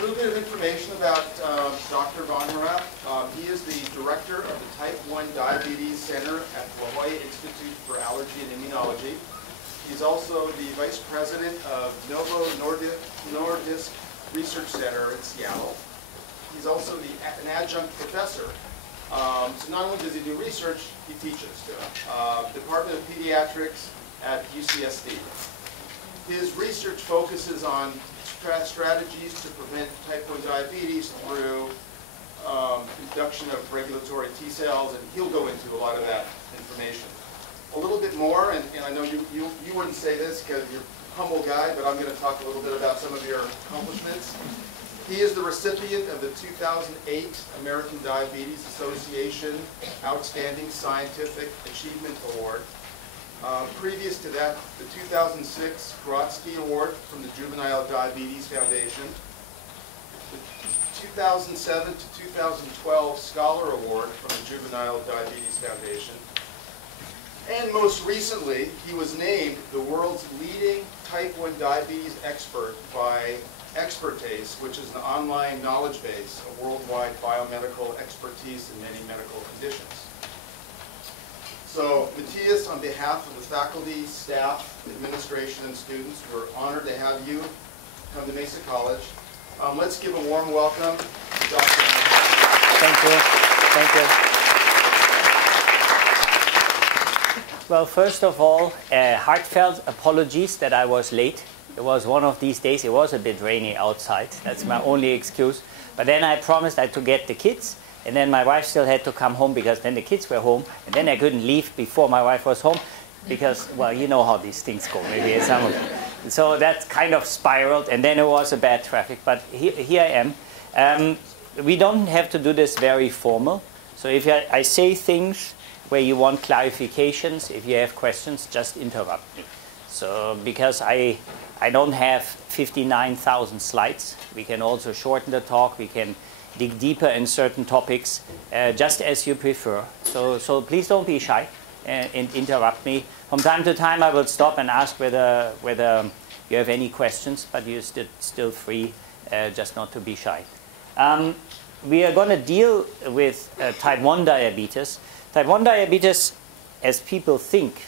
A little bit of information about Dr. von Herrath. He is the director of the Type 1 Diabetes Center at the La Jolla Institute for Allergy and Immunology. He's also the vice president of Novo Nordisk Research Center in Seattle. He's also an adjunct professor. So not only does he do research, he teaches too. Department of Pediatrics at UCSD. His research focuses on strategies to prevent type 1 diabetes through induction of regulatory T cells, and he'll go into a lot of that information. A little bit more, and I know you wouldn't say this because you're a humble guy, but I'm going to talk a little bit about some of your accomplishments. He is the recipient of the 2008 American Diabetes Association Outstanding Scientific Achievement Award. Previous to that, the 2006 Brodsky Award from the Juvenile Diabetes Foundation, the 2007 to 2012 Scholar Award from the Juvenile Diabetes Foundation, and most recently, he was named the world's leading type 1 diabetes expert by Expertise, which is an online knowledge base of worldwide biomedical expertise in many medical conditions. So, Matthias, on behalf of the faculty, staff, administration, and students, we're honored to have you come to Mesa College. Let's give a warm welcome to Dr. Thank you. Thank you. Well, first of all, heartfelt apologies that I was late. It was one of these days. It was a bit rainy outside. That's my only excuse. But then I promised I had to get the kids. And then my wife still had to come home because then the kids were home. And then I couldn't leave before my wife was home because, well, you know how these things go. Maybe some of them. So that kind of spiraled. And then it was a bad traffic. But here I am. We don't have to do this very formal. So if I say things where you want clarifications, if you have questions, just interrupt me. So because I don't have 59,000 slides. We can also shorten the talk. We can dig deeper in certain topics, just as you prefer. So please don't be shy and interrupt me. From time to time, I will stop and ask whether you have any questions, but you're still free, just not to be shy. We are going to deal with type 1 diabetes. Type 1 diabetes, as people think,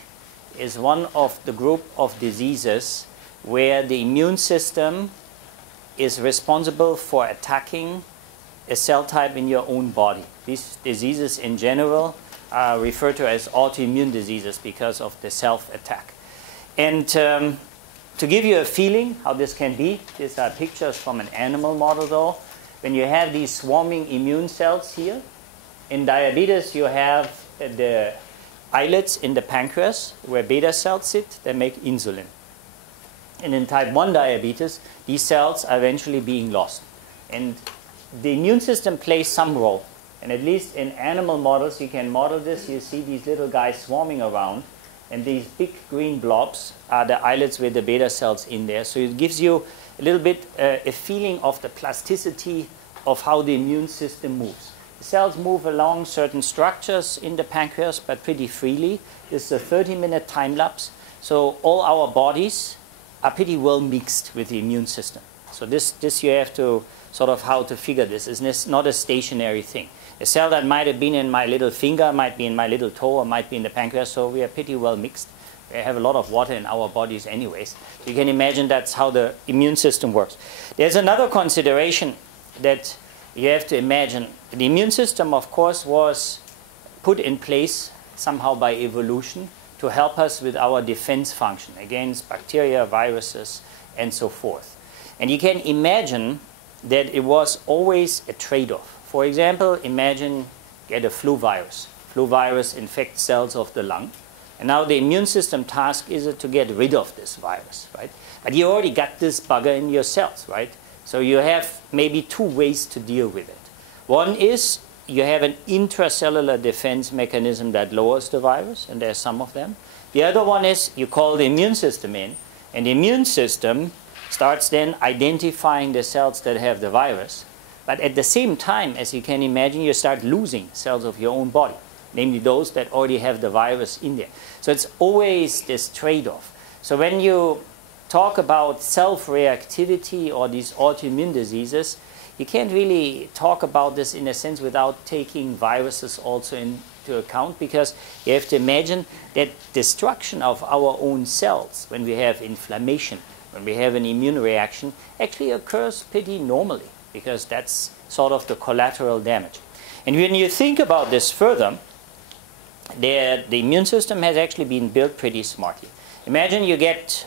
is one of the group of diseases where the immune system is responsible for attacking a cell type in your own body. These diseases in general are referred to as autoimmune diseases because of the self-attack. And to give you a feeling how this can be, these are pictures from an animal model though. When you have these swarming immune cells here, in diabetes you have the islets in the pancreas where beta cells sit that make insulin. And in type 1 diabetes, these cells are eventually being lost. And the immune system plays some role. And at least in animal models, you can model this. You see these little guys swarming around. And these big green blobs are the islets with the beta cells in there. So it gives you a little bit a feeling of the plasticity of how the immune system moves. The cells move along certain structures in the pancreas, but pretty freely. This is a 30-minute time lapse. So all our bodies are pretty well mixed with the immune system. So this you have to sort of how to figure this. It's not a stationary thing. A cell that might have been in my little finger might be in my little toe or might be in the pancreas, so we are pretty well mixed. We have a lot of water in our bodies anyways. You can imagine that's how the immune system works. There's another consideration that you have to imagine. The immune system, of course, was put in place somehow by evolution to help us with our defense function against bacteria, viruses, and so forth. And you can imagine that it was always a trade-off. For example, imagine get a flu virus. Flu virus infects cells of the lung. And now the immune system task is to get rid of this virus, right? But you already got this bugger in your cells, right? So you have maybe two ways to deal with it. One is you have an intracellular defense mechanism that lowers the virus, and there's some of them. The other one is you call the immune system in, and the immune system starts then identifying the cells that have the virus. But at the same time, as you can imagine, you start losing cells of your own body, namely those that already have the virus in there. So it's always this trade-off. So when you talk about self-reactivity or these autoimmune diseases, you can't really talk about this in a sense without taking viruses also into account, because you have to imagine that destruction of our own cells when we have inflammation, when we have an immune reaction, actually occurs pretty normally, because that's sort of the collateral damage. And when you think about this further, the immune system has actually been built pretty smartly. Imagine you get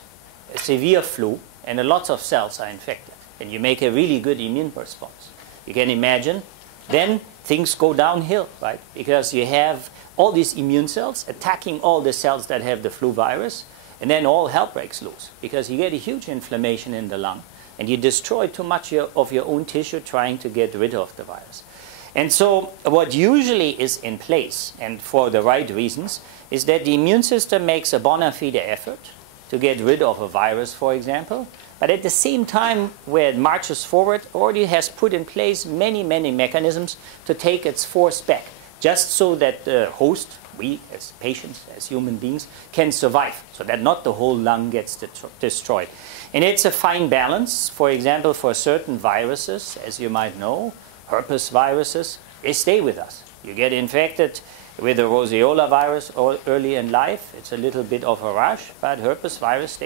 a severe flu and lots of cells are infected, and you make a really good immune response. You can imagine then things go downhill, right? Because you have all these immune cells attacking all the cells that have the flu virus, and then all hell breaks loose, because you get a huge inflammation in the lung, and you destroy too much of your own tissue trying to get rid of the virus. And so what usually is in place, and for the right reasons, is that the immune system makes a bona fide effort to get rid of a virus, for example, but at the same time, where it marches forward, already has put in place many, many mechanisms to take its force back, just so that the host, we as patients, as human beings, can survive, so that not the whole lung gets destroyed. And it's a fine balance. For example, for certain viruses, as you might know, herpes viruses, they stay with us. You get infected with the roseola virus early in life, it's a little bit of a rush, but herpes virus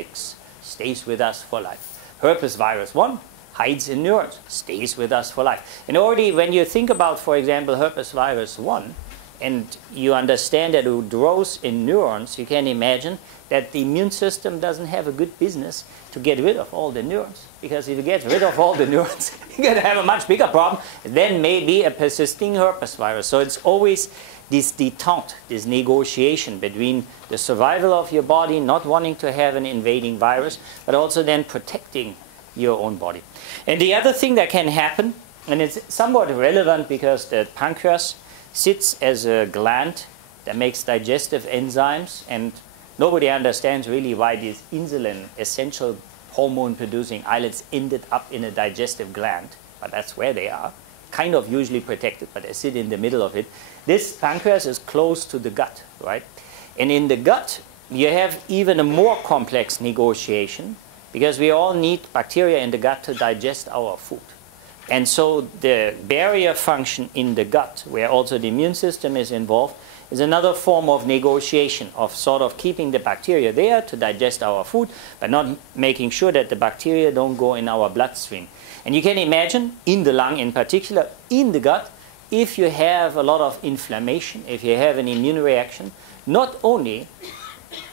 stays with us for life. Herpes virus 1 hides in neurons, stays with us for life. And already when you think about, for example, herpes virus 1, and you understand that it grows in neurons, you can imagine that the immune system doesn't have a good business to get rid of all the neurons. Because if you get rid of all the neurons, you're going to have a much bigger problem than maybe a persisting herpes virus. So it's always this detente, this negotiation between the survival of your body, not wanting to have an invading virus, but also then protecting your own body. And the other thing that can happen, and it's somewhat relevant because the pancreas sits as a gland that makes digestive enzymes, and nobody understands really why these insulin, essential hormone-producing islets, ended up in a digestive gland, but that's where they are. Kind of usually protected, but they sit in the middle of it. This pancreas is close to the gut, right? And in the gut, you have even a more complex negotiation, because we all need bacteria in the gut to digest our food. And so the barrier function in the gut, where also the immune system is involved, is another form of negotiation, of sort of keeping the bacteria there to digest our food, but not making sure that the bacteria don't go in our bloodstream. And you can imagine, in the lung in particular, in the gut, if you have a lot of inflammation, if you have an immune reaction, not only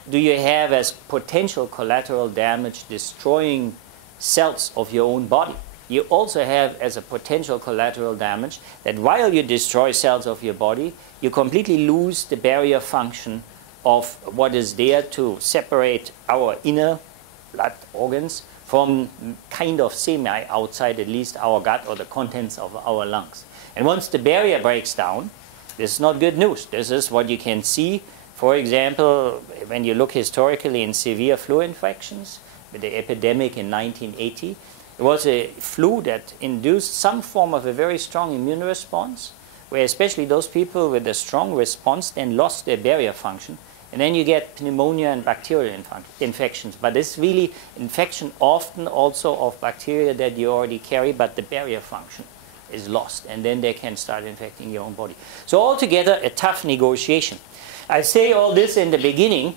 do you have as potential collateral damage destroying cells of your own body, you also have as a potential collateral damage that while you destroy cells of your body, you completely lose the barrier function of what is there to separate our inner blood organs from kind of semi-outside, at least our gut or the contents of our lungs. And once the barrier breaks down, this is not good news. This is what you can see, for example, when you look historically in severe flu infections, with the epidemic in 1980, it was a flu that induced some form of a very strong immune response, where especially those people with a strong response then lost their barrier function. And then you get pneumonia and bacterial infections. But it's really infection often also of bacteria that you already carry, but the barrier function is lost. And then they can start infecting your own body. So altogether, a tough negotiation. I say all this in the beginning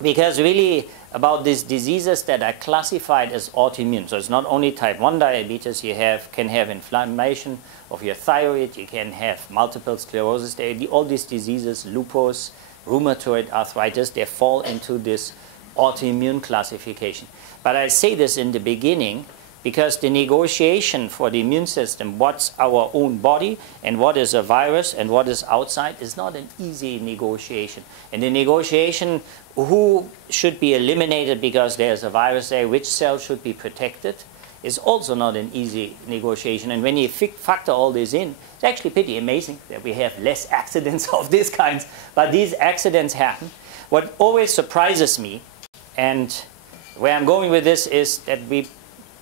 because really about these diseases that are classified as autoimmune. So it's not only type 1 diabetes. You can have inflammation of your thyroid. You can have multiple sclerosis. All these diseases, lupus, rheumatoid arthritis, they fall into this autoimmune classification. But I say this in the beginning because the negotiation for the immune system, what's our own body and what is a virus and what is outside, is not an easy negotiation. And the negotiation, who should be eliminated because there's a virus there, which cell should be protected, is also not an easy negotiation. And when you factor all this in, it's actually pretty amazing that we have less accidents of this kind. But these accidents happen. What always surprises me, and where I'm going with this, is that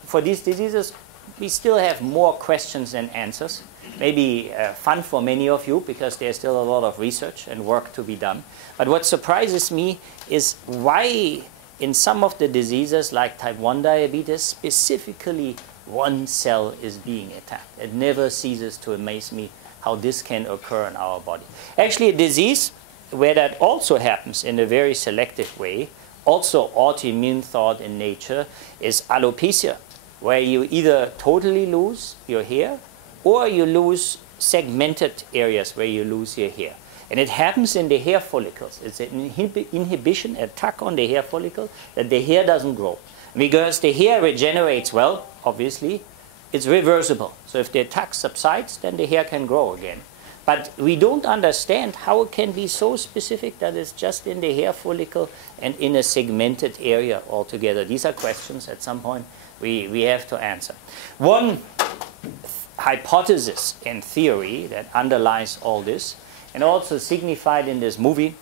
for these diseases, we still have more questions than answers. Maybe fun for many of you because there's still a lot of research and work to be done. But what surprises me is why in some of the diseases like type 1 diabetes, specifically one cell is being attacked. It never ceases to amaze me how this can occur in our body. Actually, a disease where that also happens in a very selective way, also autoimmune thought in nature, is alopecia, where you either totally lose your hair or you lose segmented areas where you lose your hair. And it happens in the hair follicles. It's an inhibition, attack on the hair follicle, that the hair doesn't grow. Because the hair regenerates well, obviously, it's reversible. So if the attack subsides, then the hair can grow again. But we don't understand how it can be so specific that it's just in the hair follicle and in a segmented area altogether. These are questions at some point we have to answer. One hypothesis and theory that underlies all this, and also signified in this movie,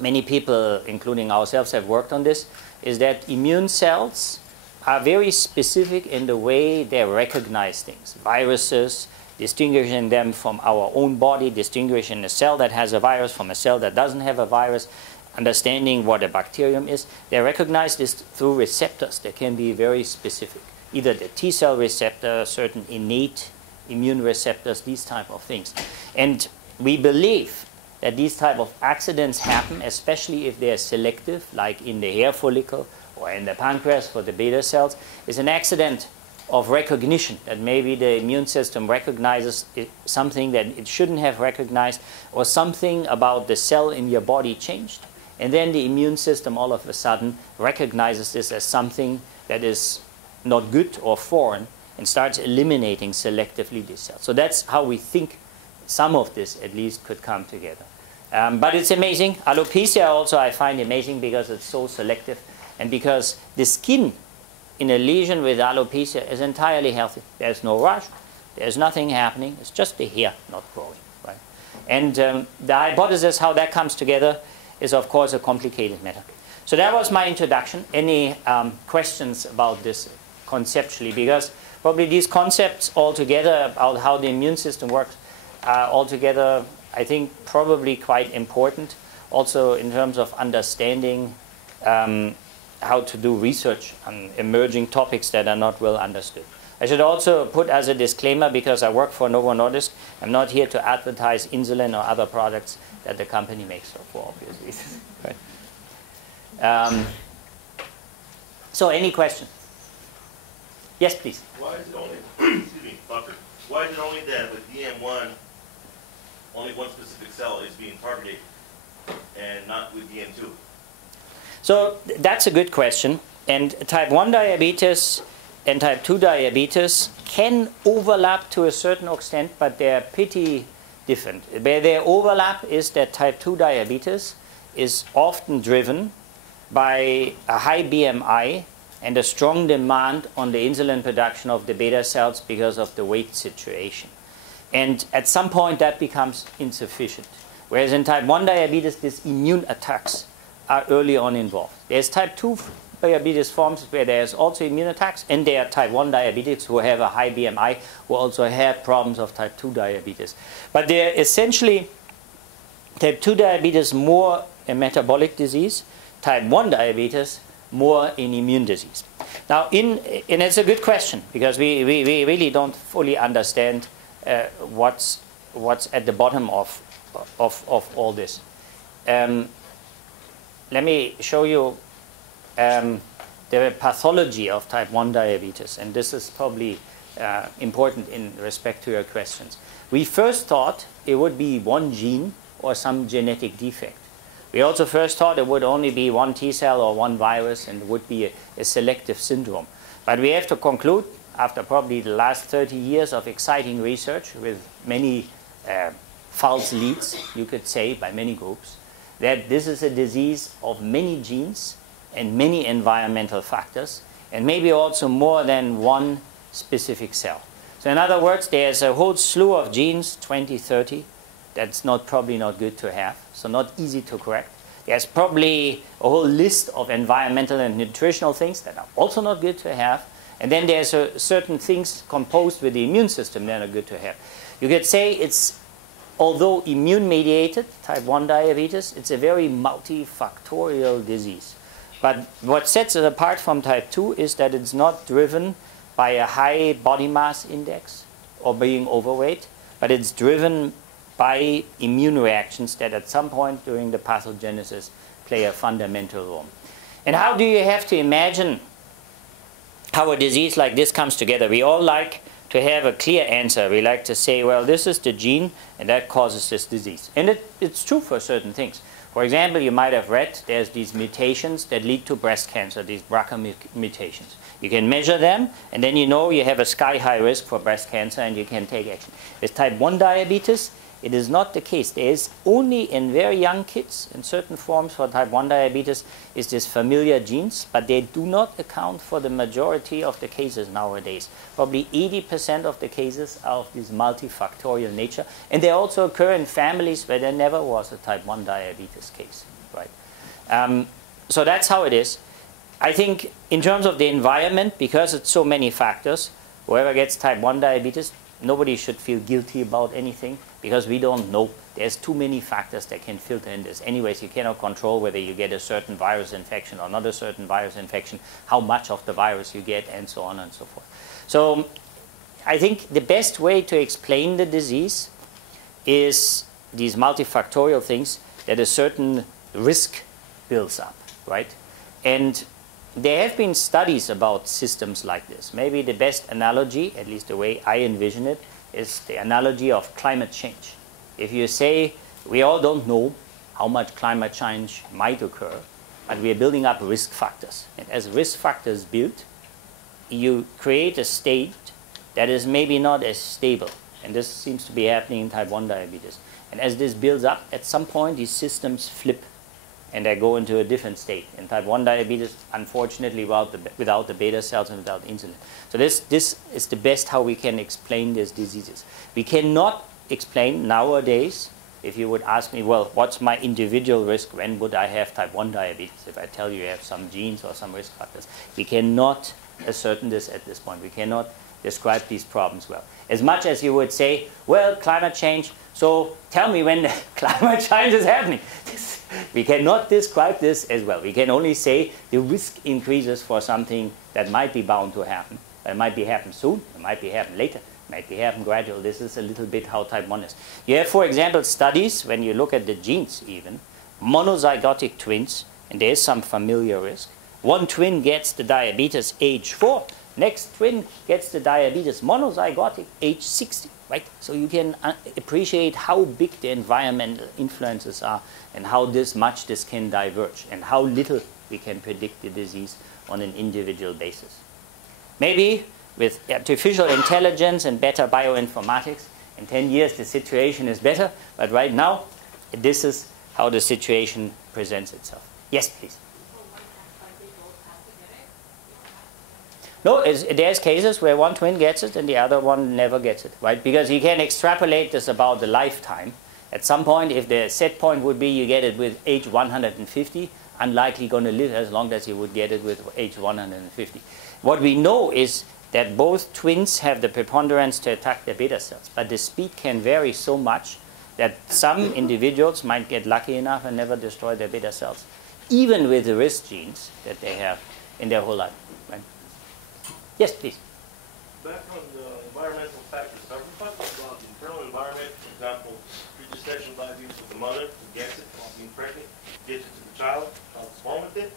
many people, including ourselves, have worked on this, is that immune cells are very specific in the way they recognize things. Viruses, distinguishing them from our own body, distinguishing a cell that has a virus from a cell that doesn't have a virus, understanding what a bacterium is. They recognize this through receptors that can be very specific. Either the T cell receptor, certain innate immune receptors, these type of things. And we believe that these type of accidents happen, especially if they are selective, like in the hair follicle or in the pancreas for the beta cells, is an accident of recognition, that maybe the immune system recognizes something that it shouldn't have recognized, or something about the cell in your body changed. And then the immune system all of a sudden recognizes this as something that is not good or foreign and starts eliminating selectively these cells. So that's how we think some of this, at least, could come together. But it's amazing. Alopecia also I find amazing because it's so selective and because the skin in a lesion with alopecia is entirely healthy. There's no rush. There's nothing happening. It's just the hair not growing. Right? And the hypothesis how that comes together is, of course, a complicated matter. So that was my introduction. Any questions about this conceptually? Because probably these concepts altogether about how the immune system works are altogether, I think, probably quite important. Also in terms of understanding how to do research on emerging topics that are not well understood. I should also put as a disclaimer, because I work for Novo Nordisk, I'm not here to advertise insulin or other products that the company makes, for obvious reasons. Right. So any question? Yes, please. Why is it only, excuse me, doctor, why is it only that with DM1, only one specific cell is being targeted and not with DM2? So that's a good question. And type 1 diabetes and type 2 diabetes can overlap to a certain extent, but they're pretty different. Where their overlap is that type 2 diabetes is often driven by a high BMI and a strong demand on the insulin production of the beta cells because of the weight situation. And at some point that becomes insufficient. Whereas in type 1 diabetes, these immune attacks are early on involved. There's type 2 diabetes forms where there's also immune attacks, and there are type 1 diabetics who have a high BMI who also have problems of type 2 diabetes. But they're essentially type 2 diabetes more a metabolic disease, type 1 diabetes more in immune disease. Now, and it's a good question because we really don't fully understand what's at the bottom of all this. Let me show you the pathology of type 1 diabetes, and this is probably important in respect to your questions. We first thought it would be one gene or some genetic defect. We also first thought it would only be one T cell or one virus and it would be a selective syndrome. But we have to conclude, after probably the last 30 years of exciting research with many false leads, you could say, by many groups, that this is a disease of many genes and many environmental factors, and maybe also more than one specific cell. So in other words, there's a whole slew of genes, 20, 30, that's probably not good to have, so not easy to correct. There's probably a whole list of environmental and nutritional things that are also not good to have. And then there's certain things composed with the immune system that are good to have. You could say it's, although immune-mediated, type 1 diabetes, it's a very multifactorial disease. But what sets it apart from type 2 is that it's not driven by a high body mass index or being overweight, but it's driven by immune reactions that at some point during the pathogenesis play a fundamental role. And how do you have to imagine how a disease like this comes together? We all like to have a clear answer. We like to say, well, this is the gene and that causes this disease. And it's true for certain things. For example, you might have read there's these mutations that lead to breast cancer, these BRCA mutations. You can measure them, and then you know you have a sky-high risk for breast cancer, and you can take action. With type 1 diabetes, it is not the case. There is only in very young kids, in certain forms for type 1 diabetes, is this familiar genes, but they do not account for the majority of the cases nowadays. Probably 80% of the cases are of this multifactorial nature, and they also occur in families where there never was a type 1 diabetes case. Right? So that's how it is. I think in terms of the environment, because it's so many factors, whoever gets type 1 diabetes, nobody should feel guilty about anything, because we don't know. There's too many factors that can filter in this. Anyways, you cannot control whether you get a certain virus infection or not a certain virus infection, how much of the virus you get, and so on and so forth. So I think the best way to explain the disease is these multifactorial things, that a certain risk builds up, right? And there have been studies about systems like this. Maybe the best analogy, at least the way I envision it, is the analogy of climate change. If you say, we all don't know how much climate change might occur, but we are building up risk factors. And as risk factors build, you create a state that is maybe not as stable. And this seems to be happening in type 1 diabetes. And as this builds up, at some point these systems flip and they go into a different state. In type 1 diabetes, unfortunately, without the beta cells and without insulin. So this is the best how we can explain these diseases. We cannot explain nowadays, if you would ask me, well, what's my individual risk? When would I have type 1 diabetes? If I tell you you have some genes or some risk factors. We cannot ascertain this at this point. We cannot describe these problems well. As much as you would say, well, climate change, so tell me when the climate change is happening. We cannot describe this as well. We can only say the risk increases for something that might be bound to happen. It might be happen soon, it might be happen later, it might be happen gradual. This is a little bit how type 1 is. You have, for example, studies, when you look at the genes even, monozygotic twins, and there is some familiar risk. One twin gets the diabetes age 4, next twin gets the diabetes monozygotic age 60. Right? So you can appreciate how big the environmental influences are and how much this can diverge and how little we can predict the disease on an individual basis. Maybe with artificial intelligence and better bioinformatics, in 10 years the situation is better, but right now this is how the situation presents itself. Yes, please. No, there's cases where one twin gets it and the other one never gets it, right? Because you can extrapolate this about the lifetime. At some point, if the set point would be you get it with age 150, unlikely going to live as long as you would get it with age 150. What we know is that both twins have the preponderance to attack the beta cells, but the speed can vary so much that some individuals might get lucky enough and never destroy their beta cells, even with the risk genes that they have in their whole life. Right? Yes, please. Back on the environmental factors, are we talking about the internal environment, for example, pre-gestation diabetes with the mother who gets it while being pregnant, gives it to the child is born with it,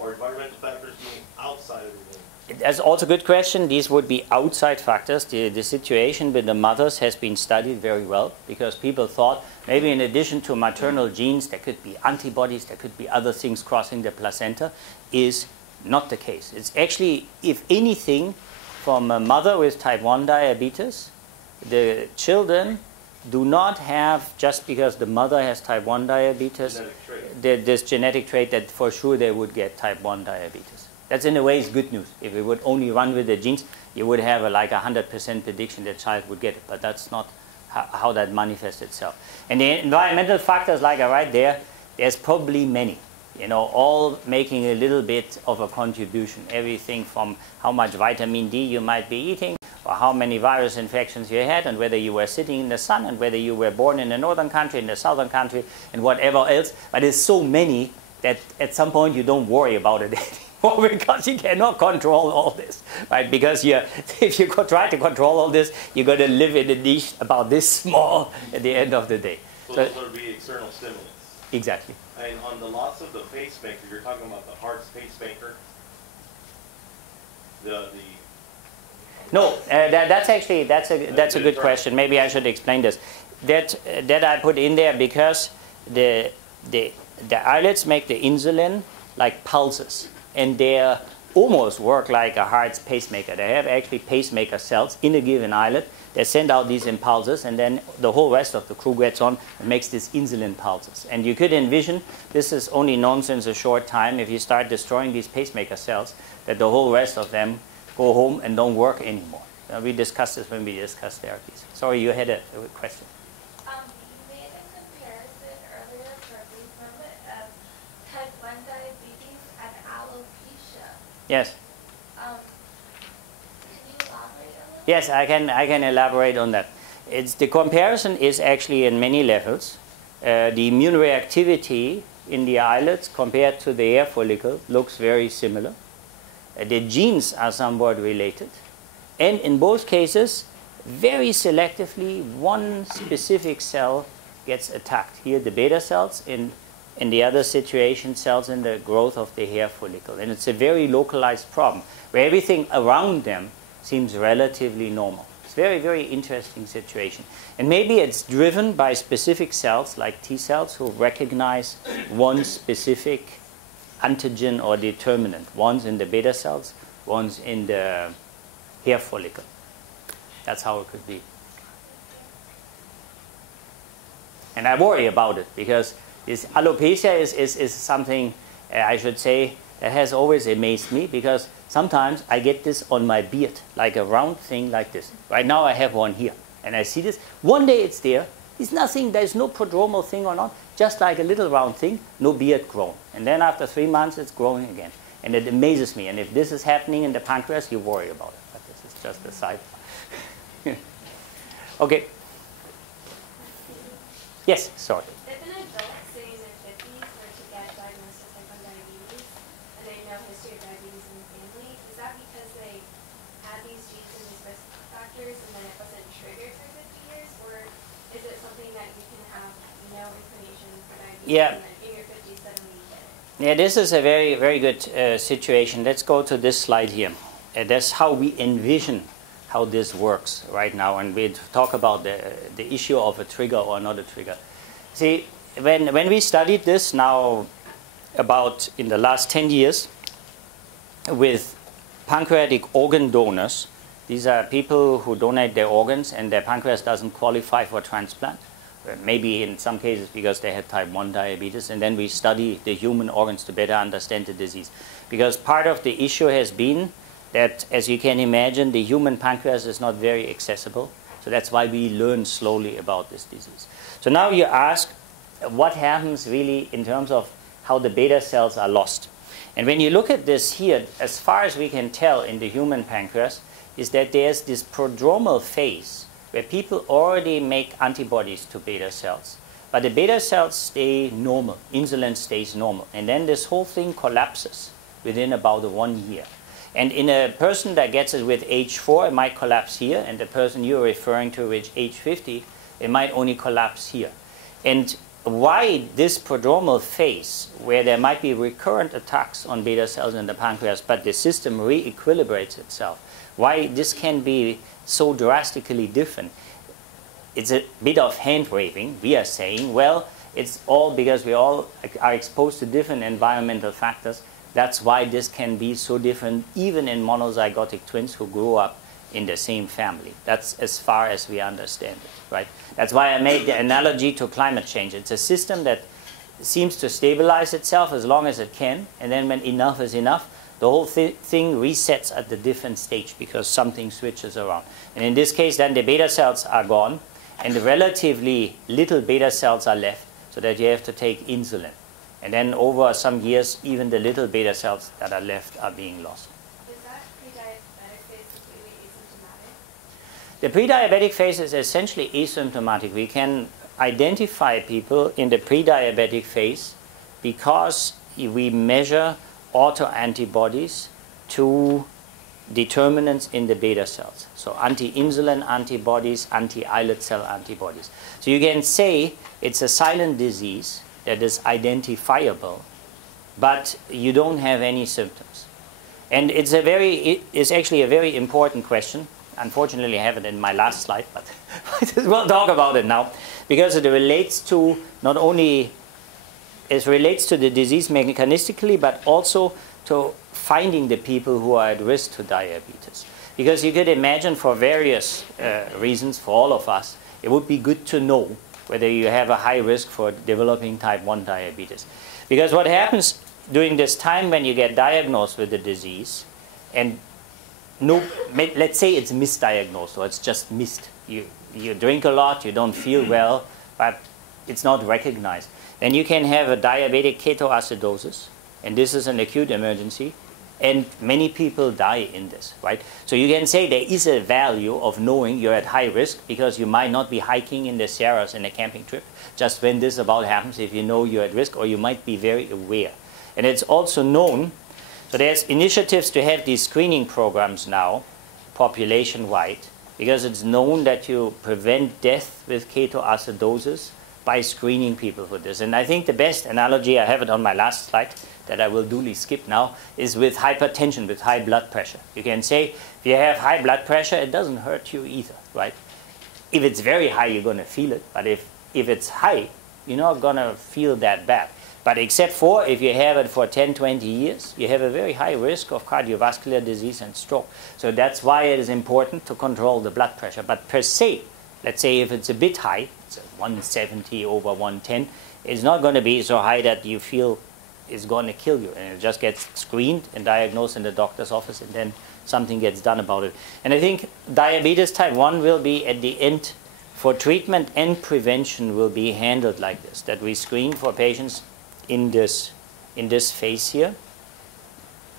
or environmental factors being outside of the womb? That's also a good question. These would be outside factors. The situation with the mothers has been studied very well because people thought maybe in addition to maternal genes there could be antibodies, there could be other things crossing the placenta. Is not the case. It's actually, if anything, from a mother with type 1 diabetes, the children do not have, just because the mother has type 1 diabetes, this genetic trait that for sure they would get type 1 diabetes. That's in a way is good news. If we would only run with the genes, you would have like 100% prediction the child would get it, but that's not how that manifests itself. And the environmental factors, like I write there, there's probably many. You know, all making a little bit of a contribution. Everything from how much vitamin D you might be eating, or how many virus infections you had, and whether you were sitting in the sun, and whether you were born in the northern country, in the southern country, and whatever else. But there's so many that at some point you don't worry about it anymore because you cannot control all this, right? Because if you try to control all this, you're going to live in a niche about this small at the end of the day. So those would be external stimulants. Exactly. And on the loss of the pacemaker, you're talking about the heart's pacemaker. No, that's a good question. Maybe I should explain this. That I put in there because the islets make the insulin like pulses, and they almost work like a heart's pacemaker. They have actually pacemaker cells in a given islet. They send out these impulses, and then the whole rest of the crew gets on and makes these insulin pulses. And you could envision, this is only known since a short time, if you start destroying these pacemaker cells, that the whole rest of them go home and don't work anymore. We discussed this when we discussed therapies. Sorry, you had a question. You made a comparison earlier for a brief moment of type 1 diabetes and alopecia. Yes. Can you elaborate on that? Yes, I can elaborate on that. The comparison is actually in many levels. The immune reactivity in the islets compared to the hair follicle looks very similar. The genes are somewhat related. And in both cases, very selectively, one specific cell gets attacked. Here, the beta cells, in the other situation, cells in the growth of the hair follicle. And it's a very localized problem, where everything around them seems relatively normal. It's a very, very interesting situation. And maybe it's driven by specific cells, like T cells, who recognize one specific antigen or determinant. One's in the beta cells, one's in the hair follicle. That's how it could be. And I worry about it because this alopecia is something, I should say, that has always amazed me, because sometimes I get this on my beard, like a round thing like this. Right now I have one here, and I see this. One day it's there. It's nothing, there's no prodromal thing or not, just like a little round thing, no beard grown. And then after 3 months it's growing again. And it amazes me. And if this is happening in the pancreas, you worry about it. But this is just a side. Okay. Yes, sorry. If an adult, say in their 50s, were to get diagnosed with type 1 diabetes, and they have no history of diabetes in the family, is that because they had these genes and these risk factors and then it wasn't triggered for 50 years? Or is it something that you can have no inclination for diabetes and then in your 50s suddenly you get it? Yeah, this is a very, very good situation. Let's go to this slide here. That's how we envision how this works right now, and we talk about the issue of a trigger or not a trigger. See, when we studied this now about in the last 10 years with pancreatic organ donors, these are people who donate their organs and their pancreas doesn't qualify for transplant, maybe in some cases because they had type 1 diabetes, and then we study the human organs to better understand the disease. Because part of the issue has been that, as you can imagine, the human pancreas is not very accessible. So that's why we learn slowly about this disease. So now you ask, what happens really in terms of how the beta cells are lost? And when you look at this here, as far as we can tell in the human pancreas, is that there's this prodromal phase where people already make antibodies to beta cells. But the beta cells stay normal, insulin stays normal. And then this whole thing collapses within about 1 year. And in a person that gets it with age 4, it might collapse here. And the person you're referring to with age 50, it might only collapse here. And why this prodromal phase, where there might be recurrent attacks on beta cells in the pancreas, but the system re-equilibrates itself, why this can be so drastically different? It's a bit of hand-waving. We are saying, well, it's all because we all are exposed to different environmental factors. That's why this can be so different, even in monozygotic twins who grew up in the same family. That's as far as we understand it, right? That's why I made the analogy to climate change. It's a system that seems to stabilize itself as long as it can, and then when enough is enough, the whole thing resets at the different stage because something switches around. And in this case, then the beta cells are gone, and the relatively little beta cells are left, so that you have to take insulin. And then over some years, even the little beta cells that are left are being lost. Is that pre-diabetic phase completely asymptomatic? The pre-diabetic phase is essentially asymptomatic. We can identify people in the pre-diabetic phase because we measure autoantibodies to determinants in the beta cells. So anti-insulin antibodies, anti-islet cell antibodies. So you can say it's a silent disease that is identifiable, but you don't have any symptoms. And it's actually a very important question. Unfortunately, I have it in my last slide, but we'll talk about it now, because it relates to not only it relates to the disease mechanistically, but also to finding the people who are at risk to diabetes. Because you could imagine, for various reasons, for all of us, it would be good to know whether you have a high risk for developing type 1 diabetes. Because what happens during this time when you get diagnosed with the disease, and let's say it's misdiagnosed, or it's just missed. You drink a lot, you don't feel well, but it's not recognized. Then you can have a diabetic ketoacidosis, and this is an acute emergency, and many people die in this, right? So you can say there is a value of knowing you're at high risk, because you might not be hiking in the Sierras in a camping trip just when this about happens, if you know you're at risk, or you might be very aware. And it's also known, so there's initiatives to have these screening programs now, population-wide, because it's known that you prevent death with ketoacidosis by screening people for this. And I think the best analogy, I have it on my last slide, that I will duly skip now, is with hypertension, with high blood pressure. You can say, if you have high blood pressure, it doesn't hurt you either, right? If it's very high, you're going to feel it. But if it's high, you're not going to feel that bad. But except for if you have it for 10, 20 years, you have a very high risk of cardiovascular disease and stroke. So that's why it is important to control the blood pressure. But per se, let's say if it's a bit high, it's 170 over 110, it's not going to be so high that you feel it's going to kill you. And it just gets screened and diagnosed in the doctor's office, and then something gets done about it. And I think diabetes type 1 will be at the end, for treatment and prevention will be handled like this, that we screen for patients in this phase here,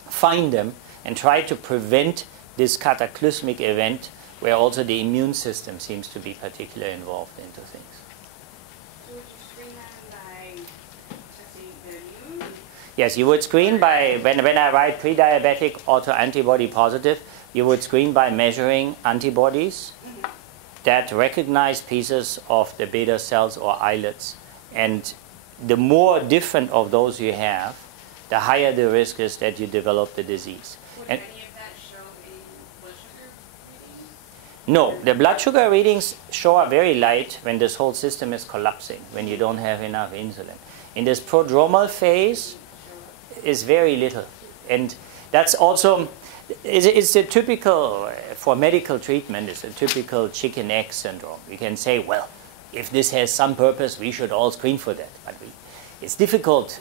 find them, and try to prevent this cataclysmic event where also the immune system seems to be particularly involved into things. So would you screen them by testing the immune? Yes, you would screen by, when I write pre-diabetic autoantibody positive, you would screen by measuring antibodies that recognize pieces of the beta cells or islets. And the more different of those you have, the higher the risk is that you develop the disease. Would And any of that show in blood sugar readings? no, the blood sugar readings show up very light when this whole system is collapsing, when you don't have enough insulin. In this prodromal phase, is very little. And that's also, it's a typical, for medical treatment, it's a typical chicken-egg syndrome. You can say, well, if this has some purpose, we should all screen for that. But it's difficult.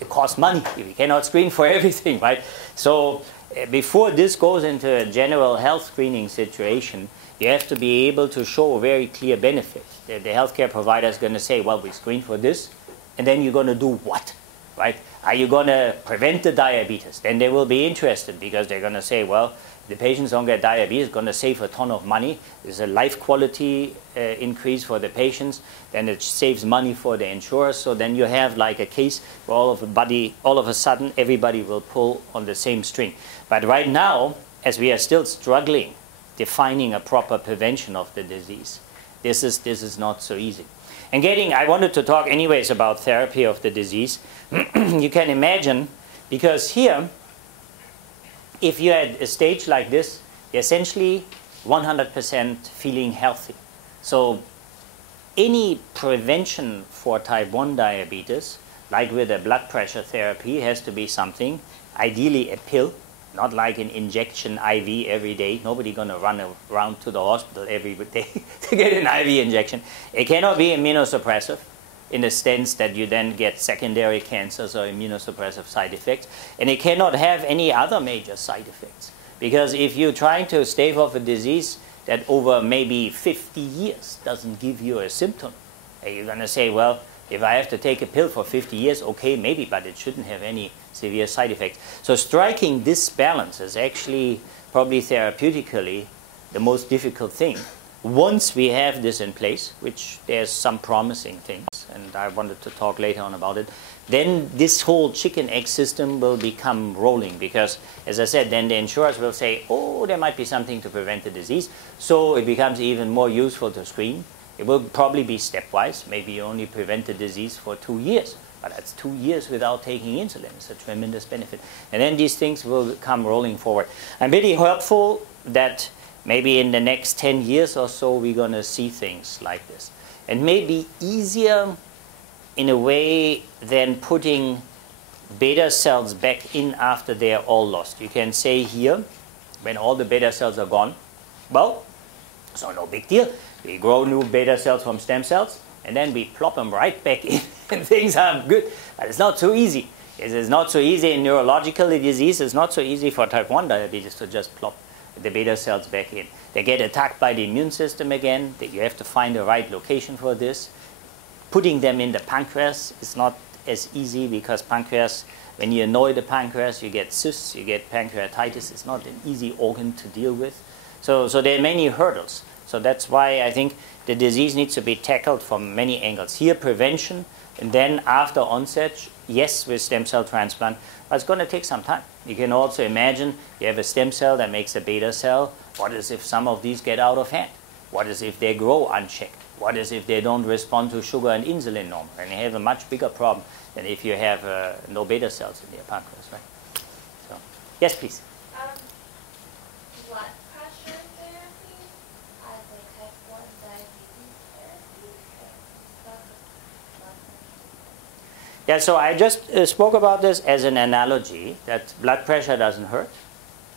It costs money. We cannot screen for everything, right? So before this goes into a general health screening situation, you have to be able to show a very clear benefit. The healthcare provider is going to say, well, we screen for this, and then you're going to do what, right? Are you going to prevent the diabetes? Then they will be interested, because they're going to say, well, the patients don't get diabetes, it's going to save a ton of money. There's a life quality increase for the patients. Then it saves money for the insurers. So then you have like a case where all of a sudden, everybody will pull on the same string. But right now, as we are still struggling defining a proper prevention of the disease, this is not so easy. And I wanted to talk anyways about therapy of the disease. You can imagine, because here, if you're at a stage like this, you're essentially 100% feeling healthy. So any prevention for type 1 diabetes, like with a blood pressure therapy, has to be something, ideally a pill, not like an injection IV every day. Nobody's going to run around to the hospital every day to get an IV injection. It cannot be immunosuppressive, in the sense that you then get secondary cancers or immunosuppressive side effects. And it cannot have any other major side effects. Because if you're trying to stave off a disease that over maybe 50 years doesn't give you a symptom, you're going to say, well, if I have to take a pill for 50 years, okay, maybe, but it shouldn't have any severe side effects. So striking this balance is actually probably therapeutically the most difficult thing, once we have this in place, which there's some promising things, and I wanted to talk later on about it, then this whole chicken egg system will become rolling because, as I said, then the insurers will say, oh, there might be something to prevent the disease, so it becomes even more useful to screen. It will probably be stepwise. Maybe you only prevent the disease for 2 years, but that's 2 years without taking insulin. It's a tremendous benefit. And then these things will come rolling forward. I'm really hopeful that maybe in the next 10 years or so, we're going to see things like this. And maybe easier in a way than putting beta cells back in after they're all lost. You can say here, when all the beta cells are gone, well, so no big deal. We grow new beta cells from stem cells, and then we plop them right back in, and things are good. But it's not so easy. It is not so easy in neurological disease. It's not so easy for type 1 diabetes to just plop the beta cells back in. They get attacked by the immune system again. You have to find the right location for this. Putting them in the pancreas is not as easy because pancreas, when you annoy the pancreas, you get cysts, you get pancreatitis. It's not an easy organ to deal with. So there are many hurdles. So that's why I think the disease needs to be tackled from many angles. Here, prevention, and then after onset, yes, with stem cell transplant, but it's going to take some time. You can also imagine you have a stem cell that makes a beta cell. What is if some of these get out of hand? What is if they grow unchecked? What is if they don't respond to sugar and insulin normal? And you have a much bigger problem than if you have no beta cells in your pancreas, right? So, yes, please. Blood pressure therapy as a type 1 diabetes therapy? Yeah, so I just spoke about this as an analogy that blood pressure doesn't hurt.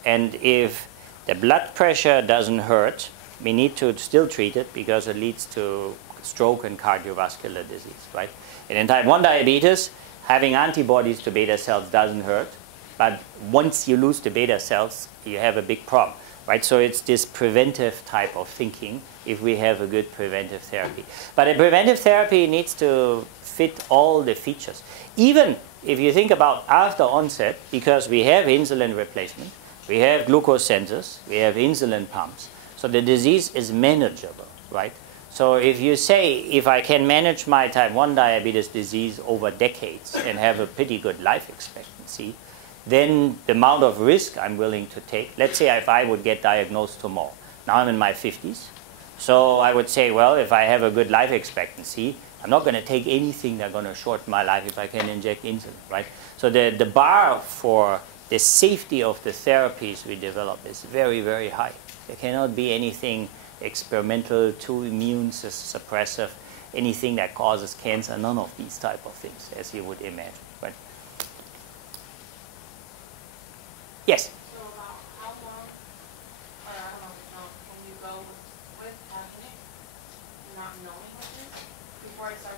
And if the blood pressure doesn't hurt, we need to still treat it because it leads to stroke and cardiovascular disease, right? And in type 1 diabetes, having antibodies to beta cells doesn't hurt. But once you lose the beta cells, you have a big problem, right? So it's this preventive type of thinking if we have a good preventive therapy. But a preventive therapy needs to fit all the features. Even if you think about after onset, because we have insulin replacement, we have glucose sensors, we have insulin pumps, so the disease is manageable, right? So if you say, if I can manage my type 1 diabetes disease over decades and have a pretty good life expectancy, then the amount of risk I'm willing to take, let's say if I would get diagnosed tomorrow. Now I'm in my 50s. So I would say, well, if I have a good life expectancy, I'm not going to take anything that's going to shorten my life if I can inject insulin, right? So the bar for the safety of the therapies we develop is very, very high. There cannot be anything experimental, too immune suppressive, anything that causes cancer, none of these type of things, as you would imagine, right? Yes? So about how long, or I don't know, can you go with having it, not knowing what it is, before it starts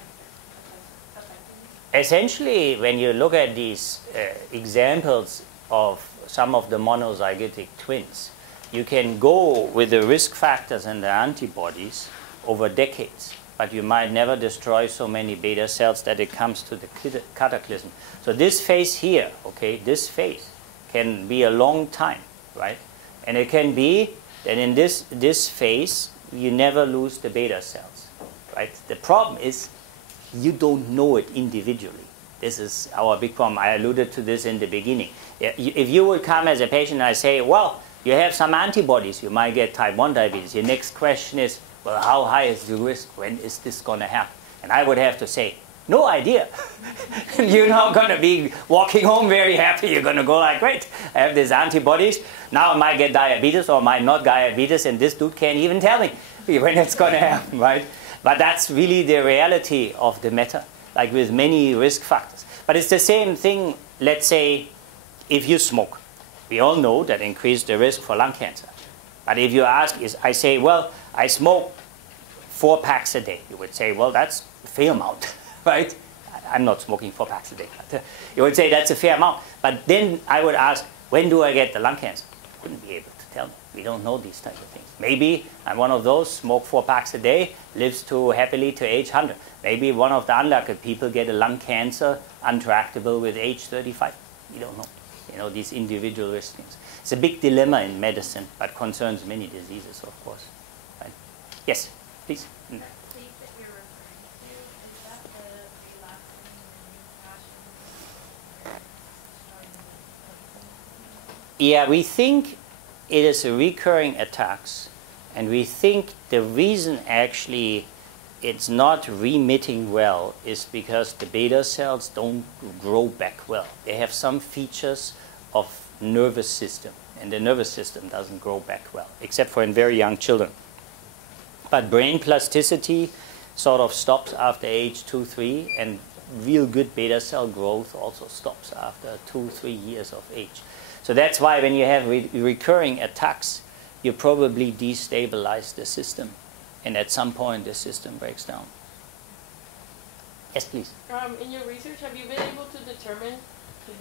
affecting you? Essentially, when you look at these examples of some of the monozygotic twins, you can go with the risk factors and the antibodies over decades, but you might never destroy so many beta cells that it comes to the cataclysm. So this phase here, okay, this phase can be a long time, right? And it can be that in this phase, you never lose the beta cells, right? The problem is you don't know it individually. This is our big problem. I alluded to this in the beginning. If you would come as a patient and I say, well, you have some antibodies, you might get type 1 diabetes. Your next question is, well, how high is the risk? When is this going to happen? And I would have to say, no idea. You're not going to be walking home very happy. You're going to go like, great, I have these antibodies. Now I might get diabetes or might not diabetes, and this dude can't even tell me when it's going to happen, right? But that's really the reality of the matter, like with many risk factors. But it's the same thing, let's say, if you smoke. We all know that increases the risk for lung cancer. But if you ask, I say, well, I smoke 4 packs a day. You would say, well, that's a fair amount, right? I'm not smoking 4 packs a day. But you would say that's a fair amount. But then I would ask, when do I get the lung cancer? I wouldn't be able to tell me. We don't know these types of things. Maybe I'm one of those, smoke 4 packs a day, lives happily to age 100. Maybe one of the unlucky people get a lung cancer untractable with age 35. We don't know. You know, these individual risk things. It's a big dilemma in medicine, but concerns many diseases, of course. Right? Yes? Yes, please. That state that you're referring to, is that the relapsing and new passion? Yeah, we think it is a recurring attacks, and we think the reason actually it's not remitting well is because the beta cells don't grow back well. They have some features of nervous system, and the nervous system doesn't grow back well, except for in very young children. But brain plasticity sort of stops after age 2, 3, and real good beta cell growth also stops after 2, 3 years of age. So that's why when you have recurring attacks, you probably destabilize the system. And at some point, the system breaks down. Yes, please. In your research, have you been able to determine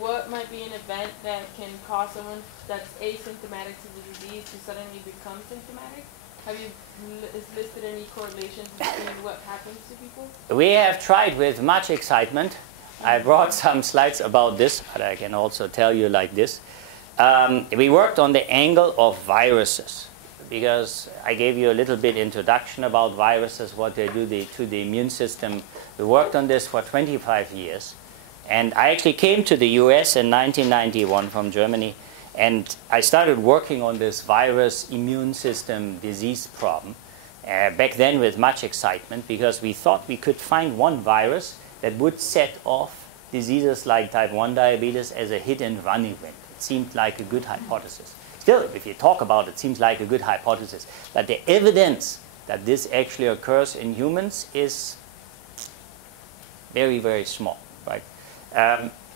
what might be an event that can cause someone that's asymptomatic to the disease to suddenly become symptomatic? Have you listed any correlations between what happens to people? We have tried with much excitement. I brought some slides about this, but I can also tell you like this. We worked on the angle of viruses, because I gave you a little bit introduction about viruses, what they do to the immune system. We worked on this for 25 years. And I actually came to the US in 1991 from Germany, and I started working on this virus immune system disease problem, back then with much excitement, because we thought we could find one virus that would set off diseases like type 1 diabetes as a hit-and-run event. It seemed like a good hypothesis. Still, if you talk about it, it seems like a good hypothesis. But the evidence that this actually occurs in humans is very, very small, right?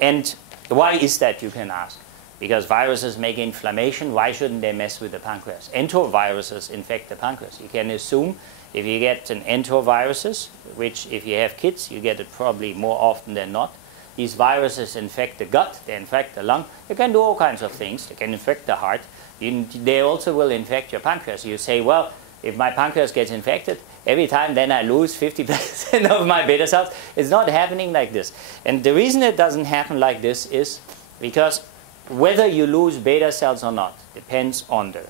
And why is that, you can ask? Because viruses make inflammation. Why shouldn't they mess with the pancreas? Enteroviruses infect the pancreas. You can assume if you get an enteroviruses, which if you have kids, you get it probably more often than not. These viruses infect the gut, they infect the lung. They can do all kinds of things. They can infect the heart. They also will infect your pancreas. You say, well, if my pancreas gets infected, every time then I lose 50% of my beta cells. It's not happening like this. And the reason it doesn't happen like this is because whether you lose beta cells or not depends on the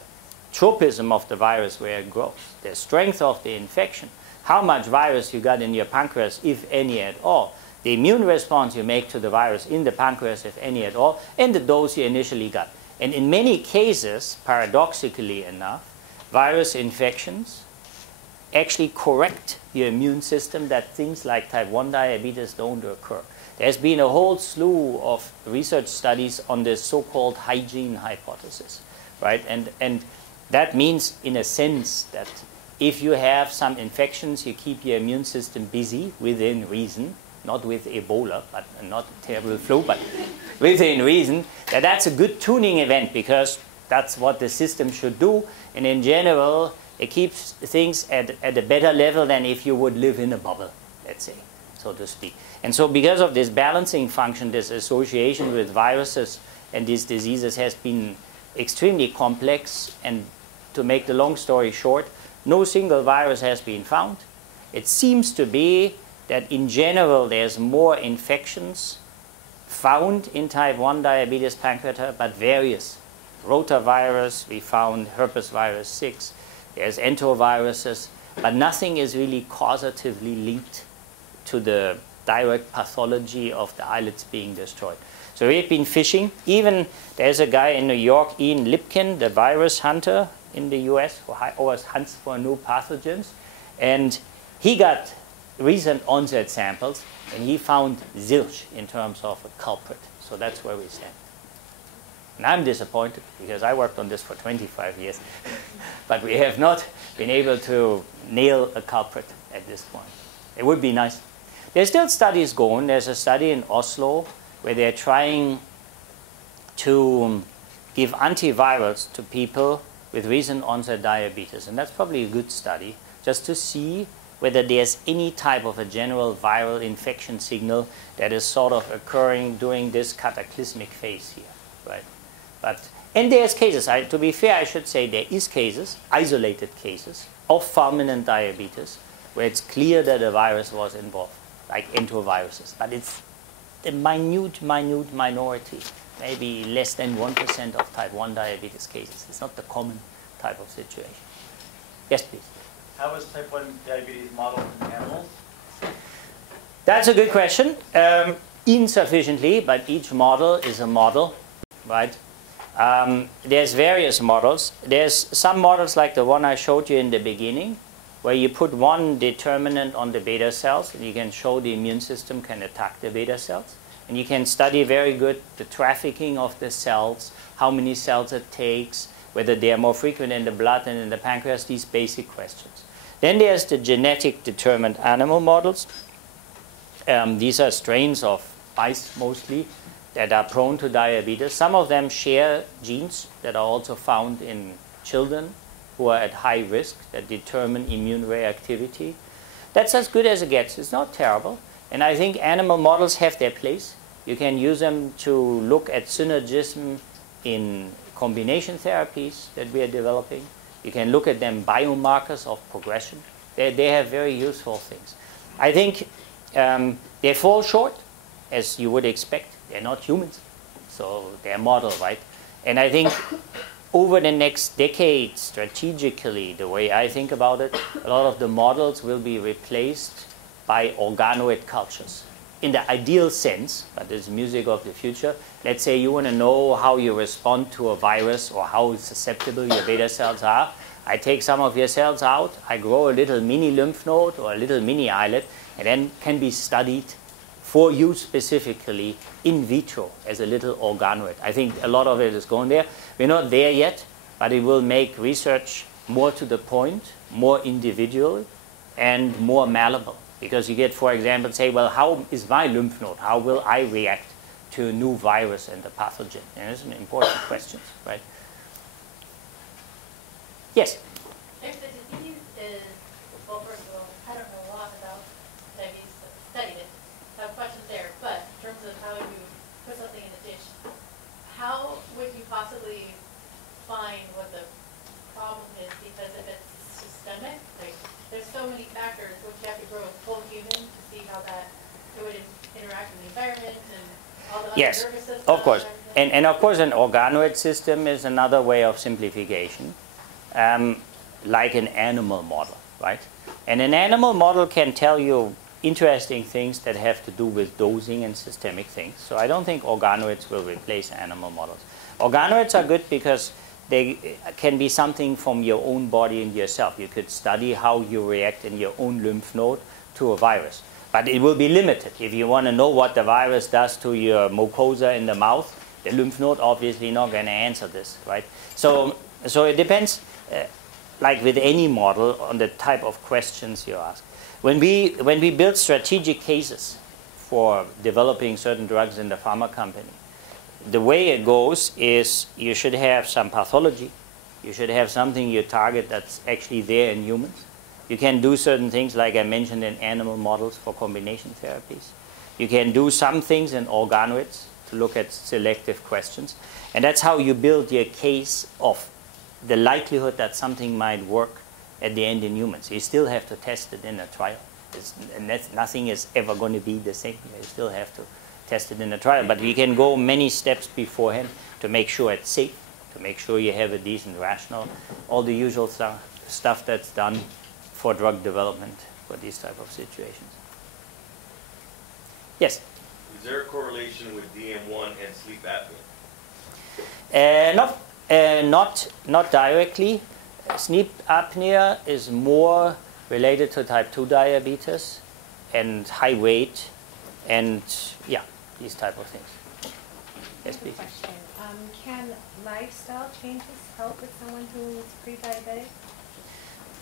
tropism of the virus where it grows, the strength of the infection, how much virus you got in your pancreas, if any at all, the immune response you make to the virus in the pancreas, if any at all, and the dose you initially got. And in many cases, paradoxically enough, virus infections actually correct your immune system that things like type 1 diabetes don't occur. There's been a whole slew of research studies on this so-called hygiene hypothesis, right? And that means, in a sense, that if you have some infections, you keep your immune system busy within reason, not with Ebola, but not terrible flu, but within reason, that's a good tuning event, because that's what the system should do. And in general, it keeps things at a better level than if you would live in a bubble, let's say, so to speak. And so because of this balancing function, this association with viruses and these diseases has been extremely complex. And to make the long story short, no single virus has been found. It seems to be that in general there's more infections found in type 1 diabetes pancreatitis, but various. Rotavirus, we found herpes virus 6, there's enteroviruses, but nothing is really causatively linked to the direct pathology of the islets being destroyed. So we've been fishing. Even there's a guy in New York, Ian Lipkin, the virus hunter in the US, who always hunts for new pathogens. And he got recent onset samples, and he found zilch in terms of a culprit. So that's where we stand. And I'm disappointed, because I worked on this for 25 years, but we have not been able to nail a culprit at this point. It would be nice. There's still studies going. There's a study in Oslo where they're trying to give antivirals to people with recent onset diabetes. And that's probably a good study, just to see whether there's any type of a general viral infection signal that is sort of occurring during this cataclysmic phase here, right? And there's cases, to be fair, I should say there is cases, isolated cases, of fulminant diabetes, where it's clear that a virus was involved, like enteroviruses. But it's the minute minority, maybe less than 1% of type 1 diabetes cases. It's not the common type of situation. Yes, please. how is type 1 diabetes modeled in animals? That's a good question. Insufficiently, but each model is a model, right? There's various models. There's some models like the one I showed you in the beginning, where you put one determinant on the beta cells, and you can show the immune system can attack the beta cells. And you can study very good the trafficking of the cells, how many cells it takes, whether they are more frequent in the blood and in the pancreas, these basic questions. Then there's the genetic determined animal models. These are strains of mice mostly that are prone to diabetes. Some of them share genes that are also found in children who are at high risk that determine immune reactivity. That's as good as it gets. It's not terrible. And I think animal models have their place. You can use them to look at synergism in combination therapies that we are developing. You can look at them biomarkers of progression. They have very useful things. I think they fall short, as you would expect. They're not humans, so they're model, right? And I think over the next decade, strategically, the way I think about it, a lot of the models will be replaced by organoid cultures. In the ideal sense, but this is music of the future, let's say you want to know how you respond to a virus or how susceptible your beta cells are. I take some of your cells out, I grow a little mini lymph node or a little mini islet, and then can be studied for use specifically in vitro as a little organoid. I think a lot of it is going there. We're not there yet, but it will make research more to the point, more individual, and more malleable. Because you get, for example, say, well, how is my lymph node? How will I react to a new virus and a pathogen? And it's an important question, right? Yes? If the disease is, well, first of all, I don't know a lot about diabetes, studied it, I have questions there, but in terms of how you put something in a dish, how would you possibly find what the problem is? Because if it's systemic, like, there's so many factors, would you have to grow a full human to see how that it would interact with the environment and all the other Yes, nervous systems? of course. And of course, an organoid system is another way of simplification. Like an animal model, right? And an animal model can tell you interesting things that have to do with dosing and systemic things. So I don't think organoids will replace animal models. Organoids are good because they can be something from your own body and yourself. You could study how you react in your own lymph node to a virus. But it will be limited. If you want to know what the virus does to your mucosa in the mouth, the lymph node obviously not going to answer this, right? So it depends, like with any model, on the type of questions you ask. When we build strategic cases for developing certain drugs in the pharma company, the way it goes is you should have some pathology. You should have something you target that's actually there in humans. You can do certain things, like I mentioned, in animal models for combination therapies. You can do some things in organoids to look at selective questions. And that's how you build your case of the likelihood that something might work at the end in humans. You still have to test it in a trial. Nothing is ever going to be the same. You still have to test it in a trial. But you can go many steps beforehand to make sure it's safe, to make sure you have a decent rationale, all the usual stuff that's done for drug development for these type of situations. Yes? Is there a correlation with DM1 and sleep apnea? Not directly. Sleep apnea is more related to type 2 diabetes and high weight and, yeah, these type of things. Yes, please. Question. Can lifestyle changes help with someone who's pre-diabetic?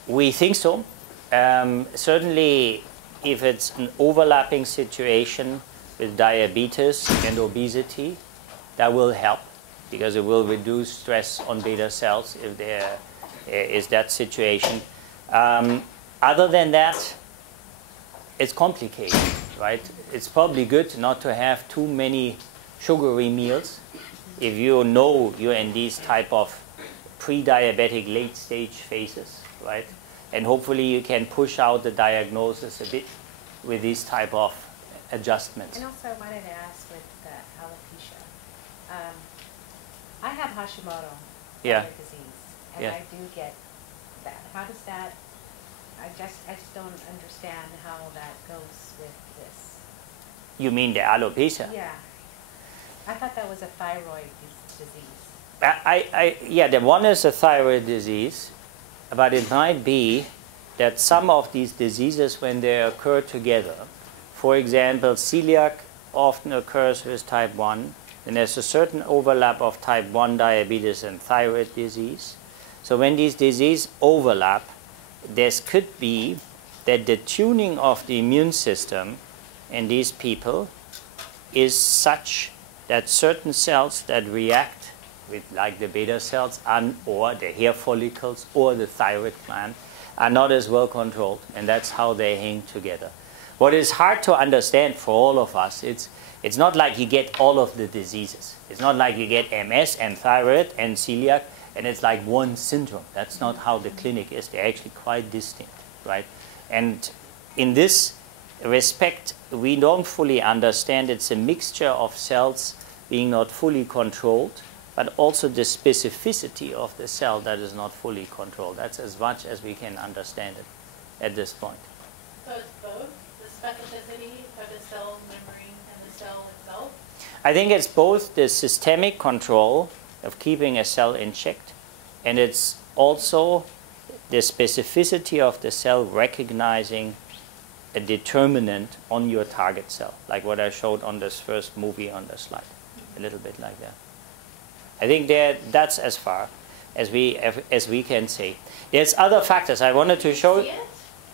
We think so. Certainly, if it's an overlapping situation with diabetes and obesity, that will help because it will reduce stress on beta cells if there is that situation. Other than that, it's complicated, right? It's probably good not to have too many sugary meals if you know you're in these type of pre-diabetic late stage phases, right? And hopefully you can push out the diagnosis a bit with these type of adjustments. And also I wanted to ask with alopecia. I have Hashimoto Yeah. disease, and Yeah. I do get that. How does that I just don't understand how that goes with this. You mean the alopecia? Yeah. I thought that was a thyroid disease. Yeah, the one is a thyroid disease, but it might be that some of these diseases, when they occur together, for example, celiac often occurs with type 1, and there's a certain overlap of type 1 diabetes and thyroid disease. So when these diseases overlap, this could be that the tuning of the immune system in these people is such that certain cells that react with, like the beta cells or the hair follicles or the thyroid gland, are not as well controlled, and that's how they hang together. What is hard to understand for all of us, it's not like you get all of the diseases. It's not like you get MS and thyroid and celiac, and it's like one syndrome. That's not how the clinic is. They're actually quite distinct, right? And in this respect, we don't fully understand. It's a mixture of cells being not fully controlled, but also the specificity of the cell that is not fully controlled. That's as much as we can understand it at this point. So it's both the specificity of the cell membrane and the cell itself? I think it's both the systemic control of keeping a cell in check, and it's also the specificity of the cell recognizing a determinant on your target cell, like what I showed on this first movie on the slide, a little bit like that. I think that's as far as we can say. There's other factors I wanted to show. Can you see it?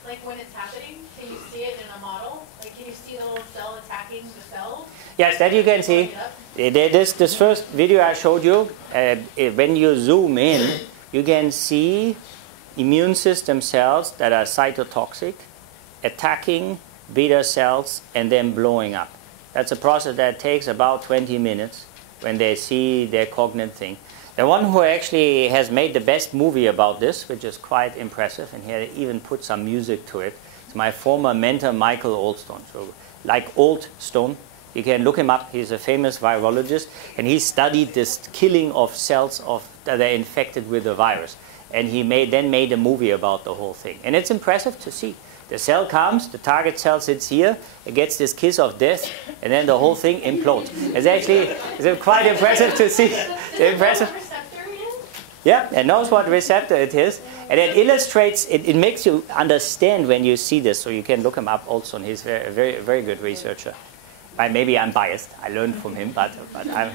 Like when it's happening, can you see it in a model? Like can you see the little cell attacking the cell? Yes, that you can see. This first video I showed you, when you zoom in, you can see immune system cells that are cytotoxic attacking beta cells and then blowing up. That's a process that takes about 20 minutes when they see their cognate thing. The one who actually has made the best movie about this, which is quite impressive, and he even put some music to it, is my former mentor, Michael Oldstone. So, like Oldstone, you can look him up. He's a famous virologist, and he studied this killing of cells that are infected with the virus. And he then made a movie about the whole thing. And it's impressive to see. The cell comes, the target cell sits here, it gets this kiss of death, and then the whole thing implodes. It's quite impressive to see. It's impressive. Yeah, it knows what receptor it is. And it illustrates, it makes you understand when you see this. So you can look him up also. He's a very, very good researcher. Maybe I'm biased. I learned from him, but I'm...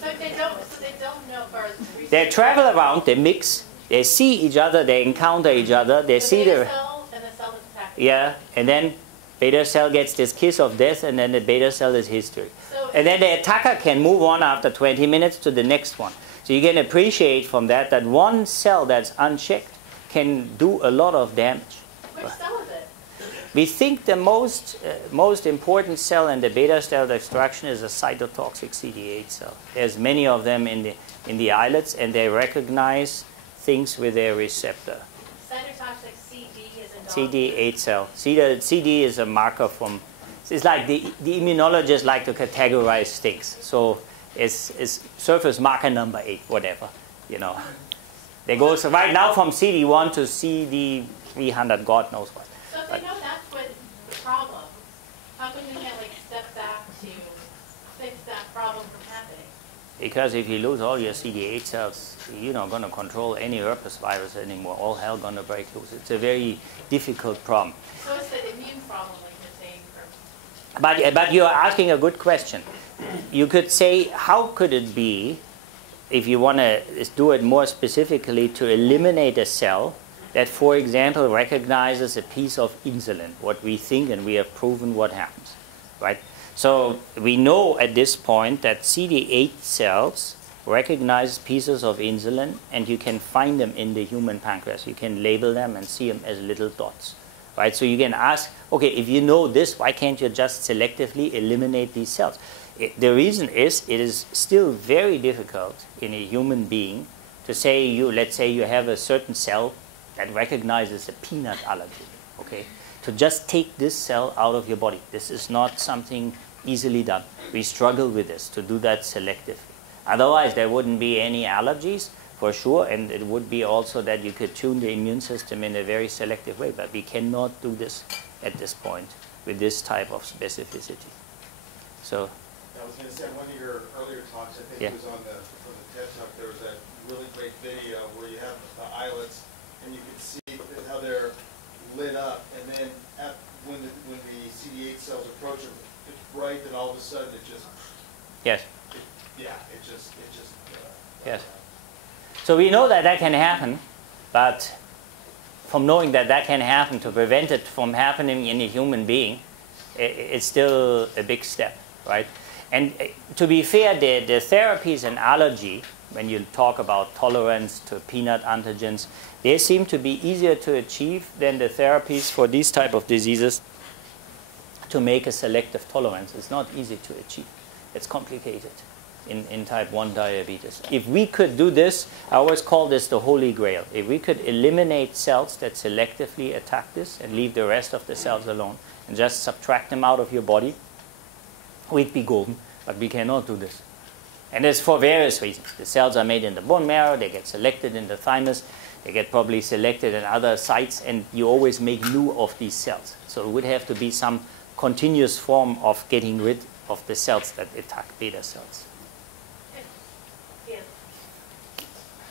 So they don't know for research. They travel around, they mix, they see each other, they encounter each other, they see the cell and the cell that's attacking. Yeah, and then beta cell gets this kiss of death, and then the beta cell is history. And then the attacker can move on after 20 minutes to the next one. So you can appreciate from that one cell that's unchecked can do a lot of damage. Which cell is it? We think the most important cell in the beta cell destruction is a cytotoxic CD8 cell. There's many of them in the islets, and they recognize things with their receptor. Cytotoxic CD is in CD8 cell. CD is a marker from... It's like the immunologists like to categorize things. So it's surface marker number 8, whatever, you know. They go right now from CD1 to CD300, God knows what. So if they know that's what the problem, how come you can't step back to fix that problem from happening? Because if you lose all your CD8 cells, you're not going to control any herpes virus anymore. All hell going to break loose. It's a very difficult problem. So it's the immune problem, like you're saying. But you're asking a good question. You could say, how could it be, if you want to do it more specifically, to eliminate a cell that, for example, recognizes a piece of insulin, what we think, and we have proven what happens, right? So we know at this point that CD8 cells recognize pieces of insulin, and you can find them in the human pancreas. You can label them and see them as little dots, right? So you can ask, okay, if you know this, why can't you just selectively eliminate these cells? The reason is it is still very difficult in a human being to say, let's say you have a certain cell that recognizes a peanut allergy, okay? To just take this cell out of your body. This is not something easily done. We struggle with this, to do that selectively. Otherwise, there wouldn't be any allergies, for sure, and it would be also that you could tune the immune system in a very selective way, but we cannot do this at this point with this type of specificity. So, I was going to say, one of your earlier talks, I think it was on the TED Talk, there was that really great video where you have the islets and you can see how they're lit up, and then when the CD8 cells approach them, it's bright, and all of a sudden it just... yes. It just yes. So we know that that can happen, but from knowing that that can happen to prevent it from happening in a human being, it's still a big step, right? And to be fair, the therapies in allergy, when you talk about tolerance to peanut antigens, they seem to be easier to achieve than the therapies for these type of diseases to make a selective tolerance. It's not easy to achieve. It's complicated in type 1 diabetes. If we could do this, I always call this the holy grail. If we could eliminate cells that selectively attack this and leave the rest of the cells alone and just subtract them out of your body, we'd be golden, but we cannot do this. And it's for various reasons. The cells are made in the bone marrow, they get selected in the thymus, they get probably selected in other sites, and you always make new of these cells. So it would have to be some continuous form of getting rid of the cells that attack beta cells.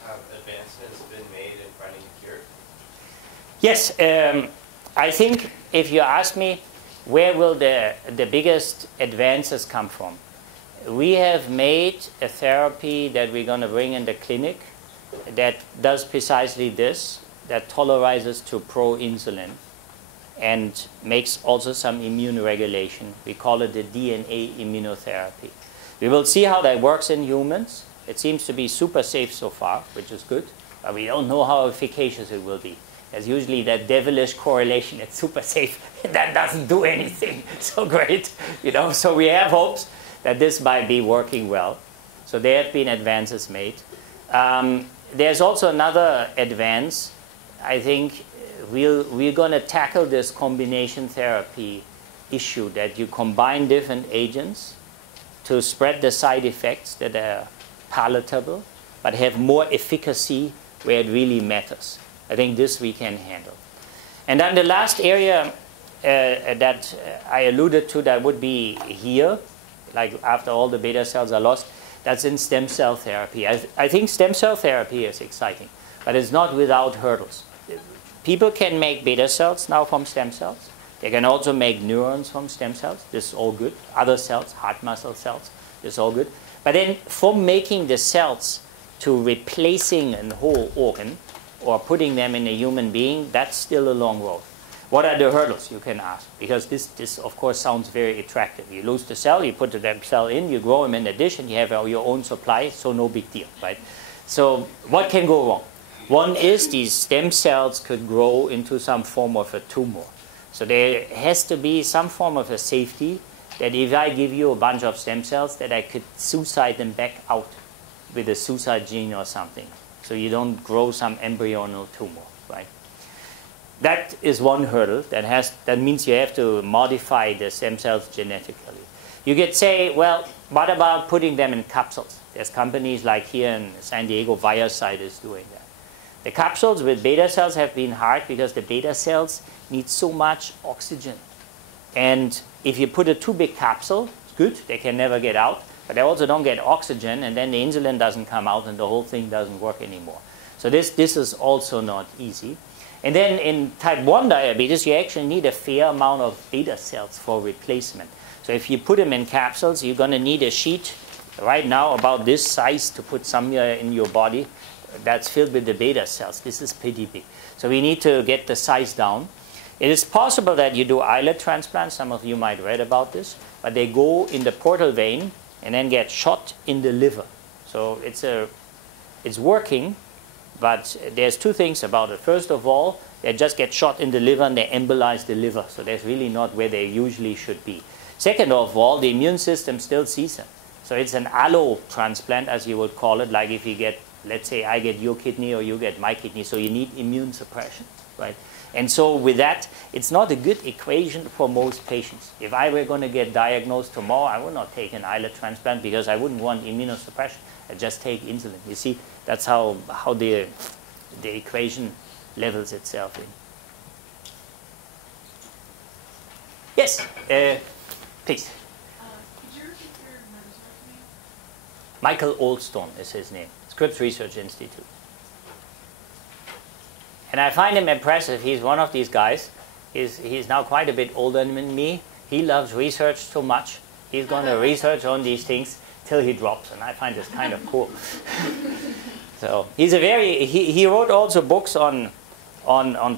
Have advancements been made in finding a cure? Yes, I think if you ask me where will the biggest advances come from, we have made a therapy that we're going to bring in the clinic that does precisely this, that tolerizes to pro-insulin and makes also some immune regulation. We call it the DNA immunotherapy. We will see how that works in humans. It seems to be super safe so far, which is good, but we don't know how efficacious it will be. There's usually that devilish correlation, it's super safe, that doesn't do anything so great, so we have hopes that this might be working well. So there have been advances made. There's also another advance. I think we're going to tackle this combination therapy issue, that you combine different agents to spread the side effects that are palatable, but have more efficacy where it really matters. I think this we can handle. And then the last area that I alluded to that would be here, like after all the beta cells are lost, that's in stem cell therapy. I think stem cell therapy is exciting, but it's not without hurdles. People can make beta cells now from stem cells. They can also make neurons from stem cells. This is all good. Other cells, heart muscle cells, this is all good. But then from making the cells to replacing a whole organ or putting them in a human being, that's still a long road. What are the hurdles, you can ask? Because this of course, sounds very attractive. You lose the cell, you put the cell in, you grow them in a dish, and you have your own supply, so no big deal, right? So what can go wrong? One is these stem cells could grow into some form of a tumor. So there has to be some form of a safety that if I give you a bunch of stem cells, that I could suicide them back out with a suicide gene or something. So you don't grow some embryonal tumor, right? That is one hurdle. That means you have to modify the stem cells genetically. You could say, well, what about putting them in capsules? There's companies like here in San Diego, ViaCyte is doing that. The capsules with beta cells have been hard because the beta cells need so much oxygen. And if you put a too big capsule, it's good, they can never get out, but they also don't get oxygen, and then the insulin doesn't come out and the whole thing doesn't work anymore. So this is also not easy. And then in type 1 diabetes, you actually need a fair amount of beta cells for replacement. So if you put them in capsules, you're going to need a sheet right now about this size to put somewhere in your body that's filled with the beta cells. This is pretty big. So we need to get the size down. It is possible that you do islet transplant. Some of you might read about this. But they go in the portal vein and then get shot in the liver. So it's working. But there's two things about it. First of all, they just get shot in the liver and they embolize the liver. So that's really not where they usually should be. Second of all, the immune system still sees them. So it's an allo transplant, as you would call it, like if you get, let's say I get your kidney or you get my kidney, so you need immune suppression, right? And so with that, it's not a good equation for most patients. If I were going to get diagnosed tomorrow, I would not take an islet transplant because I wouldn't want immunosuppression. I just take insulin. You see, that's how the equation levels itself in. Yes, please. Could you repeat your mentor's name? Michael Oldstone is his name. Scripps Research Institute. And I find him impressive. He's one of these guys. He's now quite a bit older than me. He loves research so much. He's going to research on these things till he drops, and I find this kind of cool. So he's a very. He wrote also books on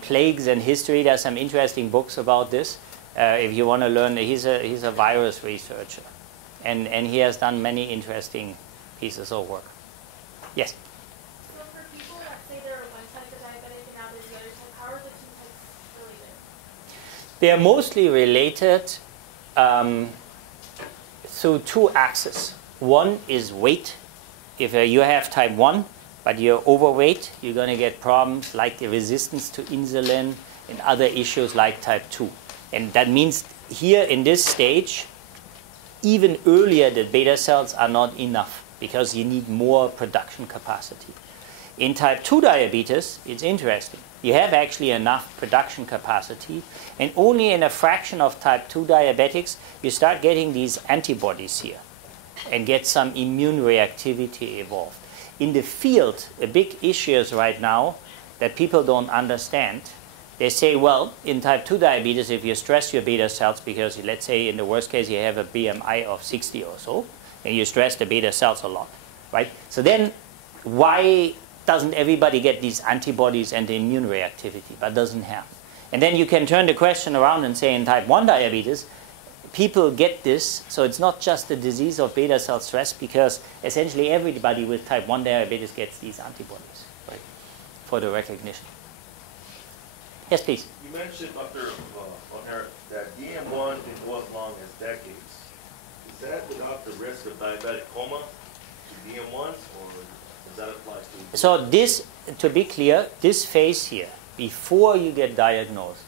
plagues and history. There's some interesting books about this. If you want to learn, he's a virus researcher, and he has done many interesting pieces of work. Yes. So for people that say they're one type of diabetic and now there's the other type, how are the two types related? They are mostly related through two axes. One is weight. If you have type 1, but you're overweight, you're going to get problems like the resistance to insulin and other issues like type 2. And that means here in this stage, even earlier, the beta cells are not enough because you need more production capacity. In type 2 diabetes, it's interesting. You have actually enough production capacity, and only in a fraction of type 2 diabetics, you start getting these antibodies here and get some immune reactivity evolved. In the field, a big issue is right now that people don't understand. They say, well, in type 2 diabetes, if you stress your beta cells, because let's say in the worst case you have a BMI of 60 or so, and you stress the beta cells a lot, right? So then why doesn't everybody get these antibodies and the immune reactivity, but doesn't have? And then you can turn the question around and say in type 1 diabetes, people get this, so it's not just the disease of beta cell stress, because essentially everybody with type 1 diabetes gets these antibodies, right, for the recognition. Yes, please. You mentioned, Dr. von Herrath, that DM1 can go as long as decades. Is that without the risk of diabetic coma to DM1s, or does that apply to? So this, to be clear, this phase here, before you get diagnosed,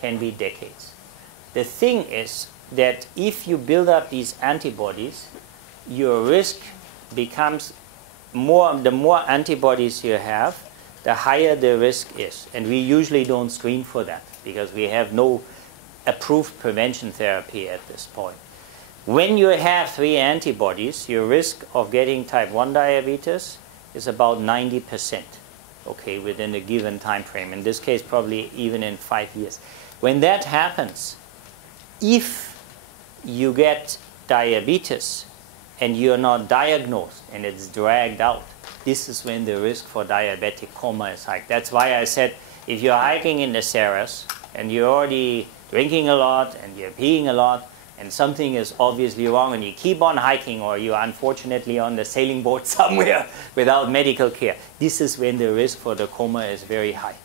can be decades. The thing is that if you build up these antibodies, your risk becomes more. The more antibodies you have, the higher the risk is. And we usually don't screen for that because we have no approved prevention therapy at this point. When you have 3 antibodies, your risk of getting type 1 diabetes is about 90%, okay, within a given time frame. In this case, probably even in 5 years. When that happens, if you get diabetes and you're not diagnosed and it's dragged out, this is when the risk for diabetic coma is high. That's why I said if you're hiking in the Sierras and you're already drinking a lot and you're peeing a lot and something is obviously wrong and you keep on hiking, or you're unfortunately on the sailing boat somewhere without medical care, this is when the risk for the coma is very high.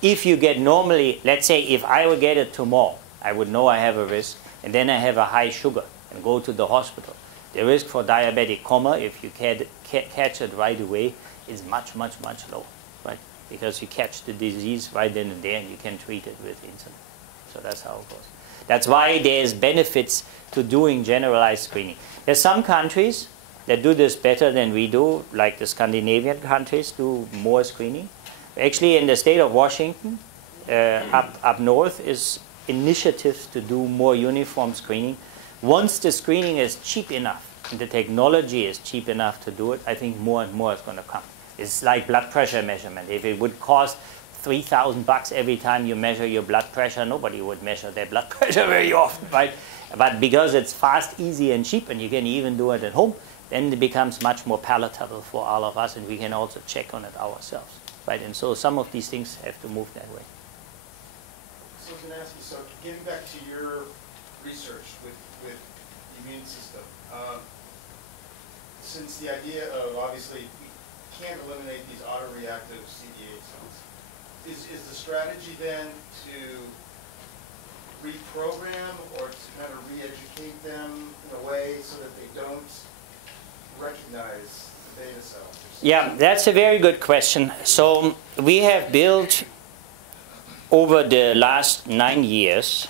If you get normally, let's say if I would get it tomorrow, I would know I have a risk, and then I have a high sugar and go to the hospital. The risk for diabetic coma, if you catch it right away, is much, much, much lower, right? Because you catch the disease right then and there and you can treat it with insulin. So that's how it goes. That's why there's benefits to doing generalized screening. There's some countries that do this better than we do, like the Scandinavian countries do more screening. Actually, in the state of Washington, up north, is initiatives to do more uniform screening. Once the screening is cheap enough and the technology is cheap enough to do it, I think more and more is going to come. It's like blood pressure measurement. If it would cost $3,000 every time you measure your blood pressure, nobody would measure their blood pressure very often, right? But because it's fast, easy, and cheap, and you can even do it at home, then it becomes much more palatable for all of us, and we can also check on it ourselves, right? And so some of these things have to move that way. So I was going to ask you, so getting back to your research with the immune system, since the idea of obviously we can't eliminate these autoreactive CD8 cells, is the strategy then to reprogram or to kind of re-educate them in a way so that they don't recognize the beta cells? Yeah, that's a very good question. So we have built over the last 9 years,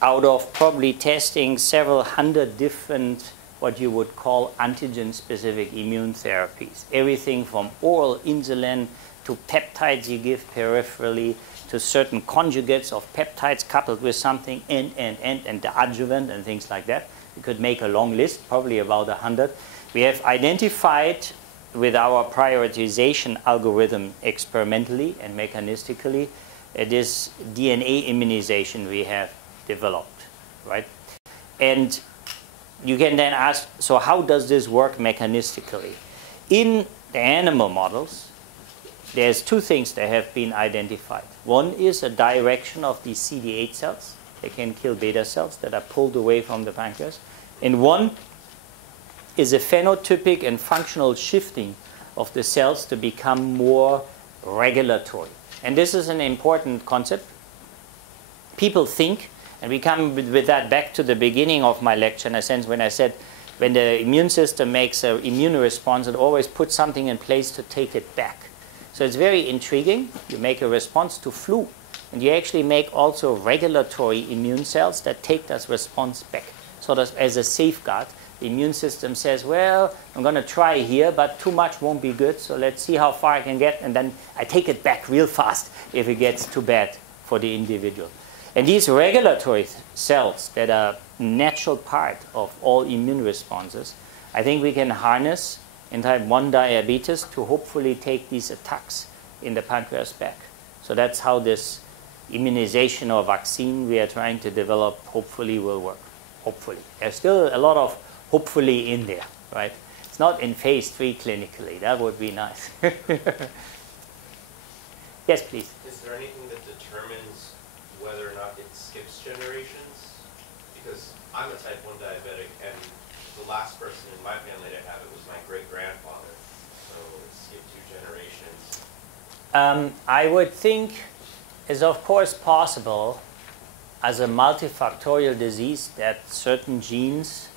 out of probably testing several hundred different what you would call antigen-specific immune therapies. Everything from oral insulin to peptides you give peripherally to certain conjugates of peptides coupled with something and the adjuvant and things like that. We could make a long list, probably about 100. We have identified with our prioritization algorithm experimentally and mechanistically this DNA immunization we have developed, right? And you can then ask, so how does this work mechanistically? In the animal models, there's two things that have been identified. One is a direction of the CD8 cells. They can kill beta cells that are pulled away from the pancreas. And one is a phenotypic and functional shifting of the cells to become more regulatory. And this is an important concept. People think, and we come with that back to the beginning of my lecture in a sense when I said when the immune system makes an immune response, it always puts something in place to take it back. So it's very intriguing. You make a response to flu, and you actually make also regulatory immune cells that take that response back. So that as a safeguard, the immune system says, well, I'm going to try here, but too much won't be good, so let's see how far I can get, and then I take it back real fast if it gets too bad for the individual. And these regulatory cells that are natural part of all immune responses, I think we can harness in type 1 diabetes to hopefully take these attacks in the pancreas back. So that's how this immunization or vaccine we are trying to develop hopefully will work. Hopefully. There's still a lot of hopefully in there, right? It's not in phase 3 clinically. That would be nice. Yes, please. Is there anything that determines whether or not it skips generations? Because I'm a type 1 diabetic, and the last person in my family to have it was my great-grandfather. So it skipped 2 generations. I would think it's of course possible as a multifactorial disease that certain genes,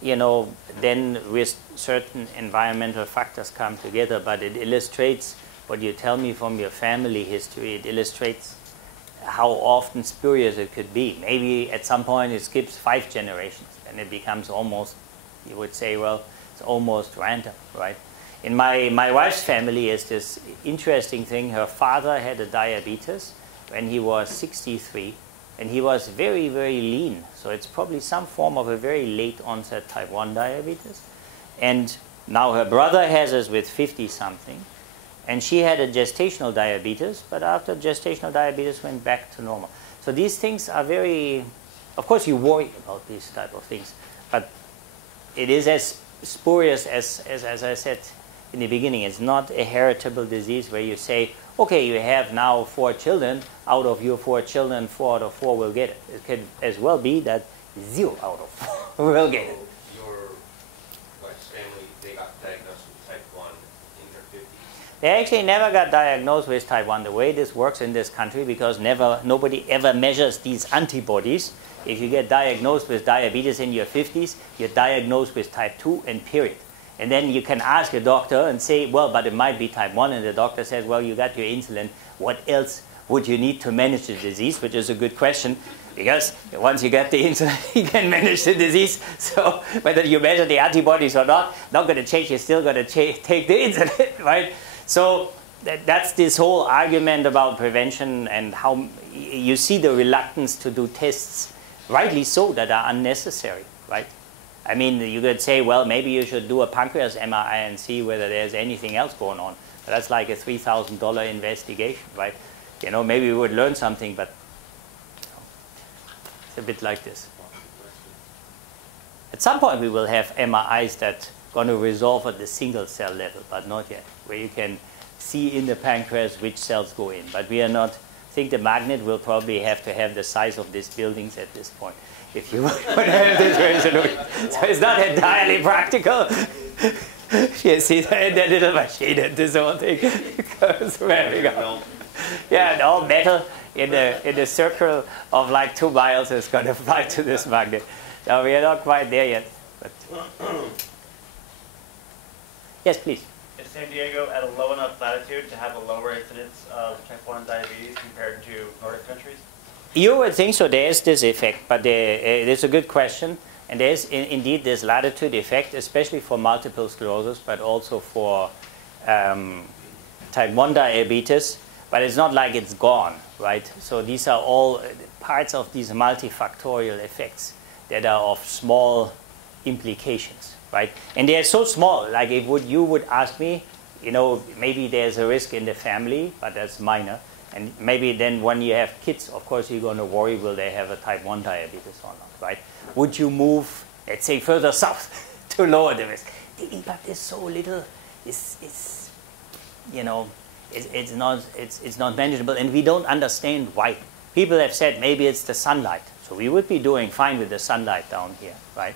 then with certain environmental factors come together, but it illustrates what you tell me from your family history. It illustrates how often spurious it could be. Maybe at some point it skips 5 generations and it becomes almost, you would say, well, it's almost random, right? In my wife's family is this interesting thing. Her father had a diabetes when he was 63, and he was very, very lean. So it's probably some form of a very late onset type 1 diabetes. And now her brother has us with 50-something. And she had a gestational diabetes, but after gestational diabetes went back to normal. So these things are very, of course you worry about these type of things, but it is as spurious as I said in the beginning. It's not a heritable disease where you say, okay, you have now 4 children, out of your 4 children, 4 out of 4 will get it. It could as well be that 0 out of 4 will get it. Your wife's family, they got diagnosed with type 1 in their 50s. They actually never got diagnosed with type 1. The way this works in this country, because nobody ever measures these antibodies. If you get diagnosed with diabetes in your 50s, you're diagnosed with type 2 and period. And then you can ask a doctor and say, well, but it might be type 1. And the doctor says, well, you got your insulin. What else would you need to manage the disease? Which is a good question, because once you get the insulin, you can manage the disease. So whether you measure the antibodies or not going to change. You're still going to take the insulin, right? So that's this whole argument about prevention and how you see the reluctance to do tests, rightly so, that are unnecessary, right? I mean, you could say, well, maybe you should do a pancreas MRI and see whether there's anything else going on. But that's like a $3,000 investigation, right? Maybe we would learn something, but it's a bit like this. At some point, we will have MRIs that are going to resolve at the single cell level, but not yet, where you can see in the pancreas which cells go in. But we are not, I think the magnet will probably have to have the size of these buildings at this point, if you want to have this resolution. So it's not entirely practical. You see that little machine and this whole thing goes where we go. Yeah, and all metal in the circle of like 2 miles is going to fly to this magnet. Now we are not quite there yet. But Yes, please. Is San Diego at a low enough latitude to have a lower incidence of type 1 diabetes compared to Nordic countries? You would think so. There is this effect, but it is a good question. And there is indeed this latitude effect, especially for multiple sclerosis, but also for type 1 diabetes. But it's not like it's gone, right? So these are all parts of these multifactorial effects that are of small implications, right? And they are so small, like if you would ask me, maybe there's a risk in the family, but that's minor. And maybe then when you have kids, of course, you're going to worry, will they have a type 1 diabetes or not, right? Would you move, let's say, further south to lower the risk? But there's so little, it's not manageable, and we don't understand why. People have said maybe it's the sunlight. So we would be doing fine with the sunlight down here, right?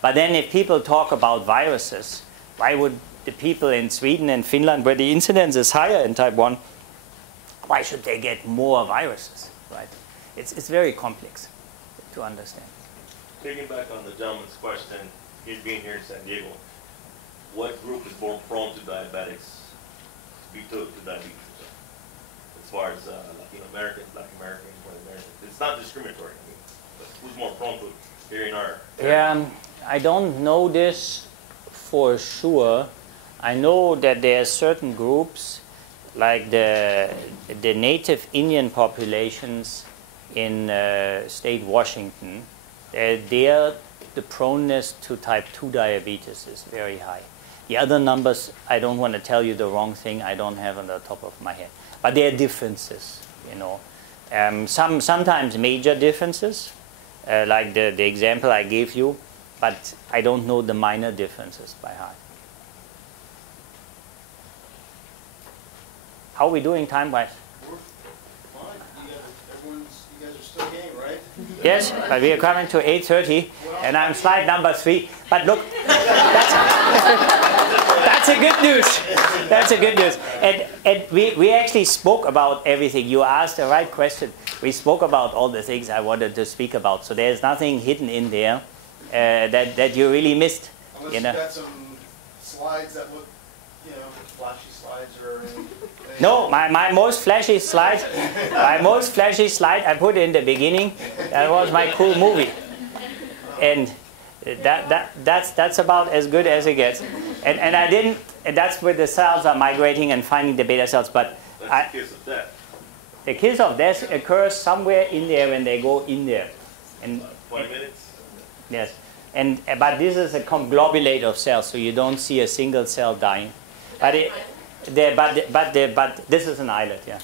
But then if people talk about viruses, why would the people in Sweden and Finland, where the incidence is higher in type 1, why should they get more viruses, right? It's very complex to understand. Taking back on the gentleman's question, he's being here in San Diego, what group is more prone to diabetics, to diabetes? As far as Latino Americans, Black Americans, White Americans, it's not discriminatory. I mean, but who's more prone to it here in our area? I don't know this for sure. I know that there are certain groups, like the native Indian populations in state Washington, there the proneness to type 2 diabetes is very high. The other numbers, I don't want to tell you the wrong thing, I don't have on the top of my head. But there are differences, sometimes major differences, like the example I gave you, but I don't know the minor differences by heart. How are we doing time-wise? We're fine. You guys are still game, right? Yes, but we are coming to 8:30, and I'm slide number 3. But look, that's a good news. That's a good news. And we actually spoke about everything. You asked the right question. We spoke about all the things I wanted to speak about. So there's nothing hidden in there that you really missed. Unless you've got some slides that look, flashy slides or anything. No, my most flashy slide, I put in the beginning. That was my cool movie, and that's about as good as it gets. And I didn't. And that's where the cells are migrating and finding the beta cells. But that's the kiss of death. The kiss of death occurs somewhere in there when they go in there. And 20 minutes. Yes, but this is a conglobulate of cells, so you don't see a single cell dying. But this is an islet, yeah,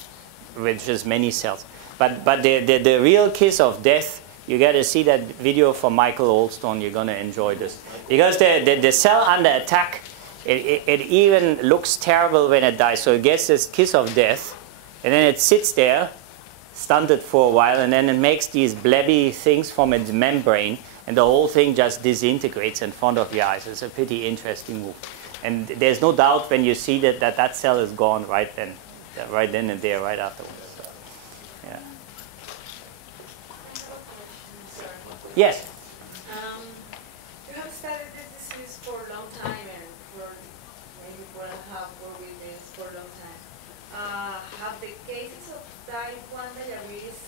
which is many cells. But the real kiss of death, you got to see that video from Michael Oldstone. You're going to enjoy this because the cell under attack, it even looks terrible when it dies. So it gets this kiss of death, and then it sits there, stunted for a while, and then it makes these blebby things from its membrane, and the whole thing just disintegrates in front of your eyes. It's a pretty interesting move. And there's no doubt when you see that cell is gone right then and there, right afterwards. So, yeah. Yes. You have studied this disease for a long time, and for maybe 4.5 with this for a long time. Have the cases of type 1 diabetes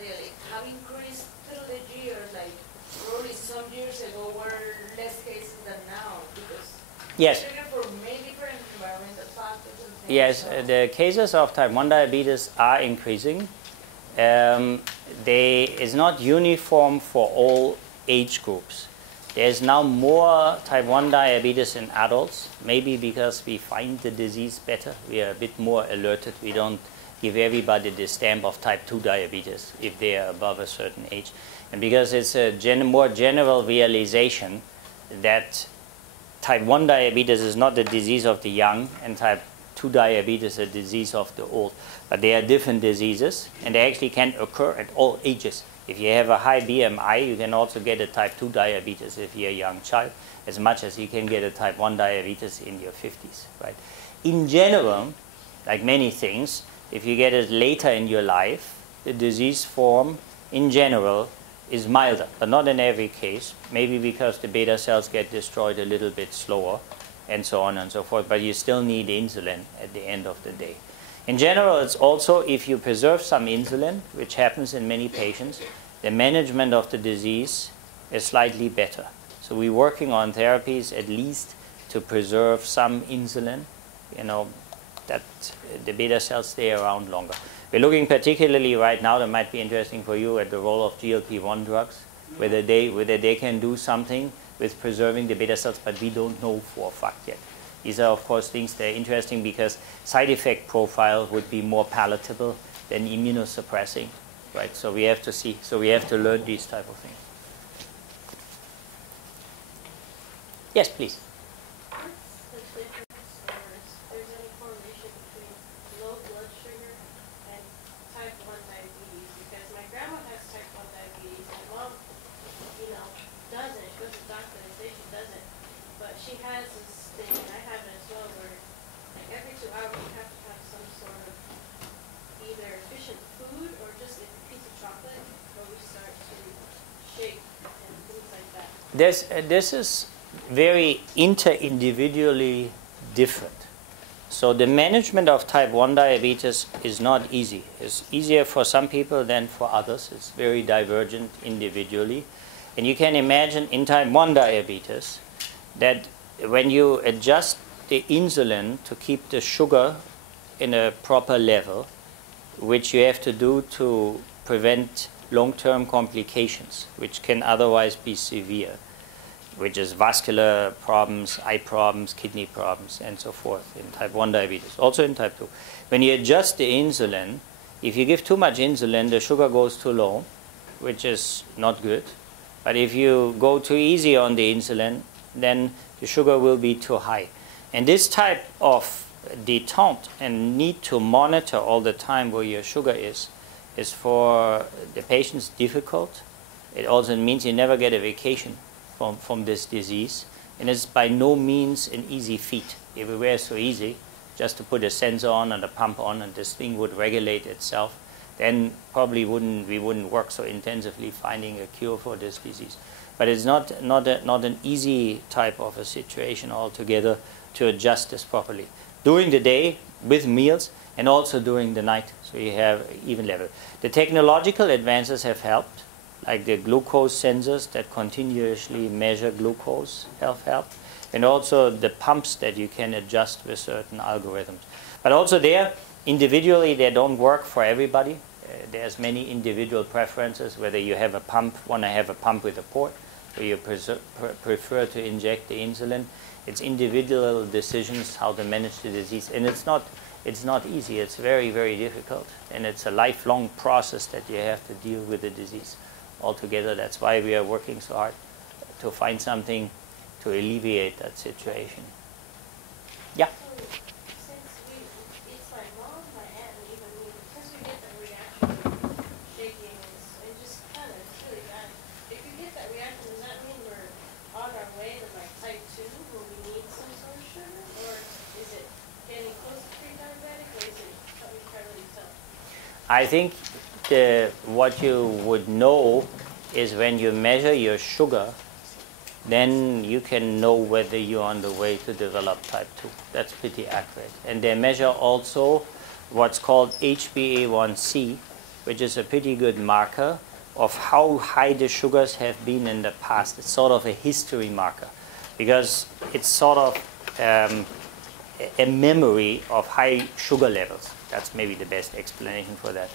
really have increased through the years? Like probably some years ago were less cases than now because. Yes. For many different environmental factors and things. Yes, the cases of type 1 diabetes are increasing. It's not uniform for all age groups. There's now more type 1 diabetes in adults, maybe because we find the disease better. We are a bit more alerted. We don't give everybody the stamp of type 2 diabetes if they are above a certain age. And because it's a more general realization that type 1 diabetes is not the disease of the young, and type 2 diabetes is a disease of the old. But they are different diseases, and they actually can occur at all ages. If you have a high BMI, you can also get a type 2 diabetes if you're a young child, as much as you can get a type 1 diabetes in your 50s, right? In general, like many things, if you get it later in your life, the disease form, in general, is milder, but not in every case. Maybe because the beta cells get destroyed a little bit slower, and so on and so forth, but you still need insulin at the end of the day. In general, it's also, if you preserve some insulin, which happens in many patients, the management of the disease is slightly better. So we're working on therapies at least to preserve some insulin, that the beta cells stay around longer. We're looking particularly right now, that might be interesting for you, at the role of GLP-1 drugs, whether they can do something with preserving the beta cells, but we don't know for a fact yet. These are, of course, things that are interesting because side effect profile would be more palatable than immunosuppressing, right? So we have to see. So we have to learn these type of things. Yes, please. What's the difference, or if there's any correlation between low blood sugar and type 1 diabetes? Because my grandma has type 1 diabetes. My mom, doesn't. She goes to the doctor and say she doesn't. But she has this thing, and I have it as well, where like every 2 hours you have to have some sort of either efficient food or just like a piece of chocolate where we start to shake and things like that. This is very inter-individually different. So the management of type 1 diabetes is not easy. It's easier for some people than for others. It's very divergent individually. And you can imagine in type 1 diabetes that when you adjust the insulin to keep the sugar in a proper level, which you have to do to prevent long-term complications, which can otherwise be severe, which is vascular problems, eye problems, kidney problems, and so forth in type 1 diabetes, also in type 2. When you adjust the insulin, if you give too much insulin, the sugar goes too low, which is not good. But if you go too easy on the insulin, then the sugar will be too high. And this type of detente and need to monitor all the time where your sugar is for the patients difficult. It also means you never get a vacation from this disease, and it's by no means an easy feat. If it were so easy, just to put a sensor on and a pump on and this thing would regulate itself, then probably we wouldn't work so intensively finding a cure for this disease. But it's not an easy type of a situation altogether to adjust this properly. During the day, with meals, and also during the night, so you have even level. The technological advances have helped, like the glucose sensors that continuously measure glucose have helped, and also the pumps that you can adjust with certain algorithms. But also there, individually, they don't work for everybody. There's many individual preferences, whether you have a pump, want to have a pump with a port, or you prefer to inject the insulin. It's individual decisions how to manage the disease. And it's not easy. It's very, very difficult. And it's a lifelong process that you have to deal with the disease altogether. That's why we are working so hard to find something to alleviate that situation. Yeah? It's my mom, my aunt, and even me, because we get that reaction of shaking and just kind of, it's really bad. If you get that reaction, does that mean we're on our way to like type 2 where we need some sort of sugar? Or is it getting close to pre-diabetic, or is it something you can't really tell? I think what you would know is when you measure your sugar, then you can know whether you're on the way to develop type 2. That's pretty accurate. And they measure also what's called HbA1c, which is a pretty good marker of how high the sugars have been in the past. It's sort of a history marker because it's sort of a memory of high sugar levels. That's maybe the best explanation for that.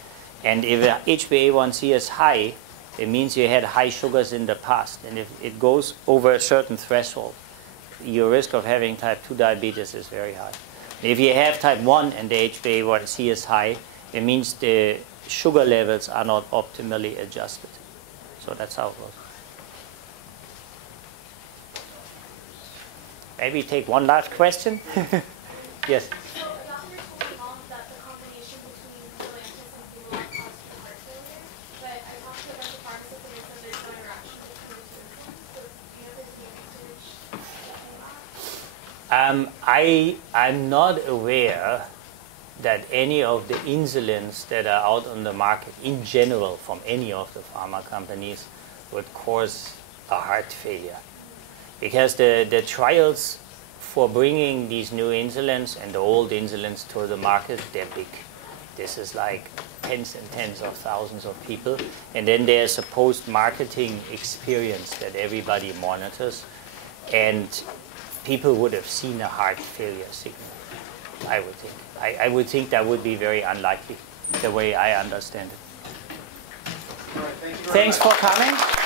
And if HbA1c is high, it means you had high sugars in the past. And if it goes over a certain threshold, your risk of having type 2 diabetes is very high. If you have type 1 and the HbA1c is high, it means the sugar levels are not optimally adjusted. So that's how it goes. Maybe take one last question. Yes. I'm not aware that any of the insulins that are out on the market in general from any of the pharma companies would cause a heart failure. Because the trials for bringing these new insulins and the old insulins to the market, they're big. This is like tens and tens of thousands of people. And then there's a post-marketing experience that everybody monitors. And people would have seen a heart failure signal, I would think. I would think that would be very unlikely, the way I understand it. All right, thank you very Thanks much. for coming.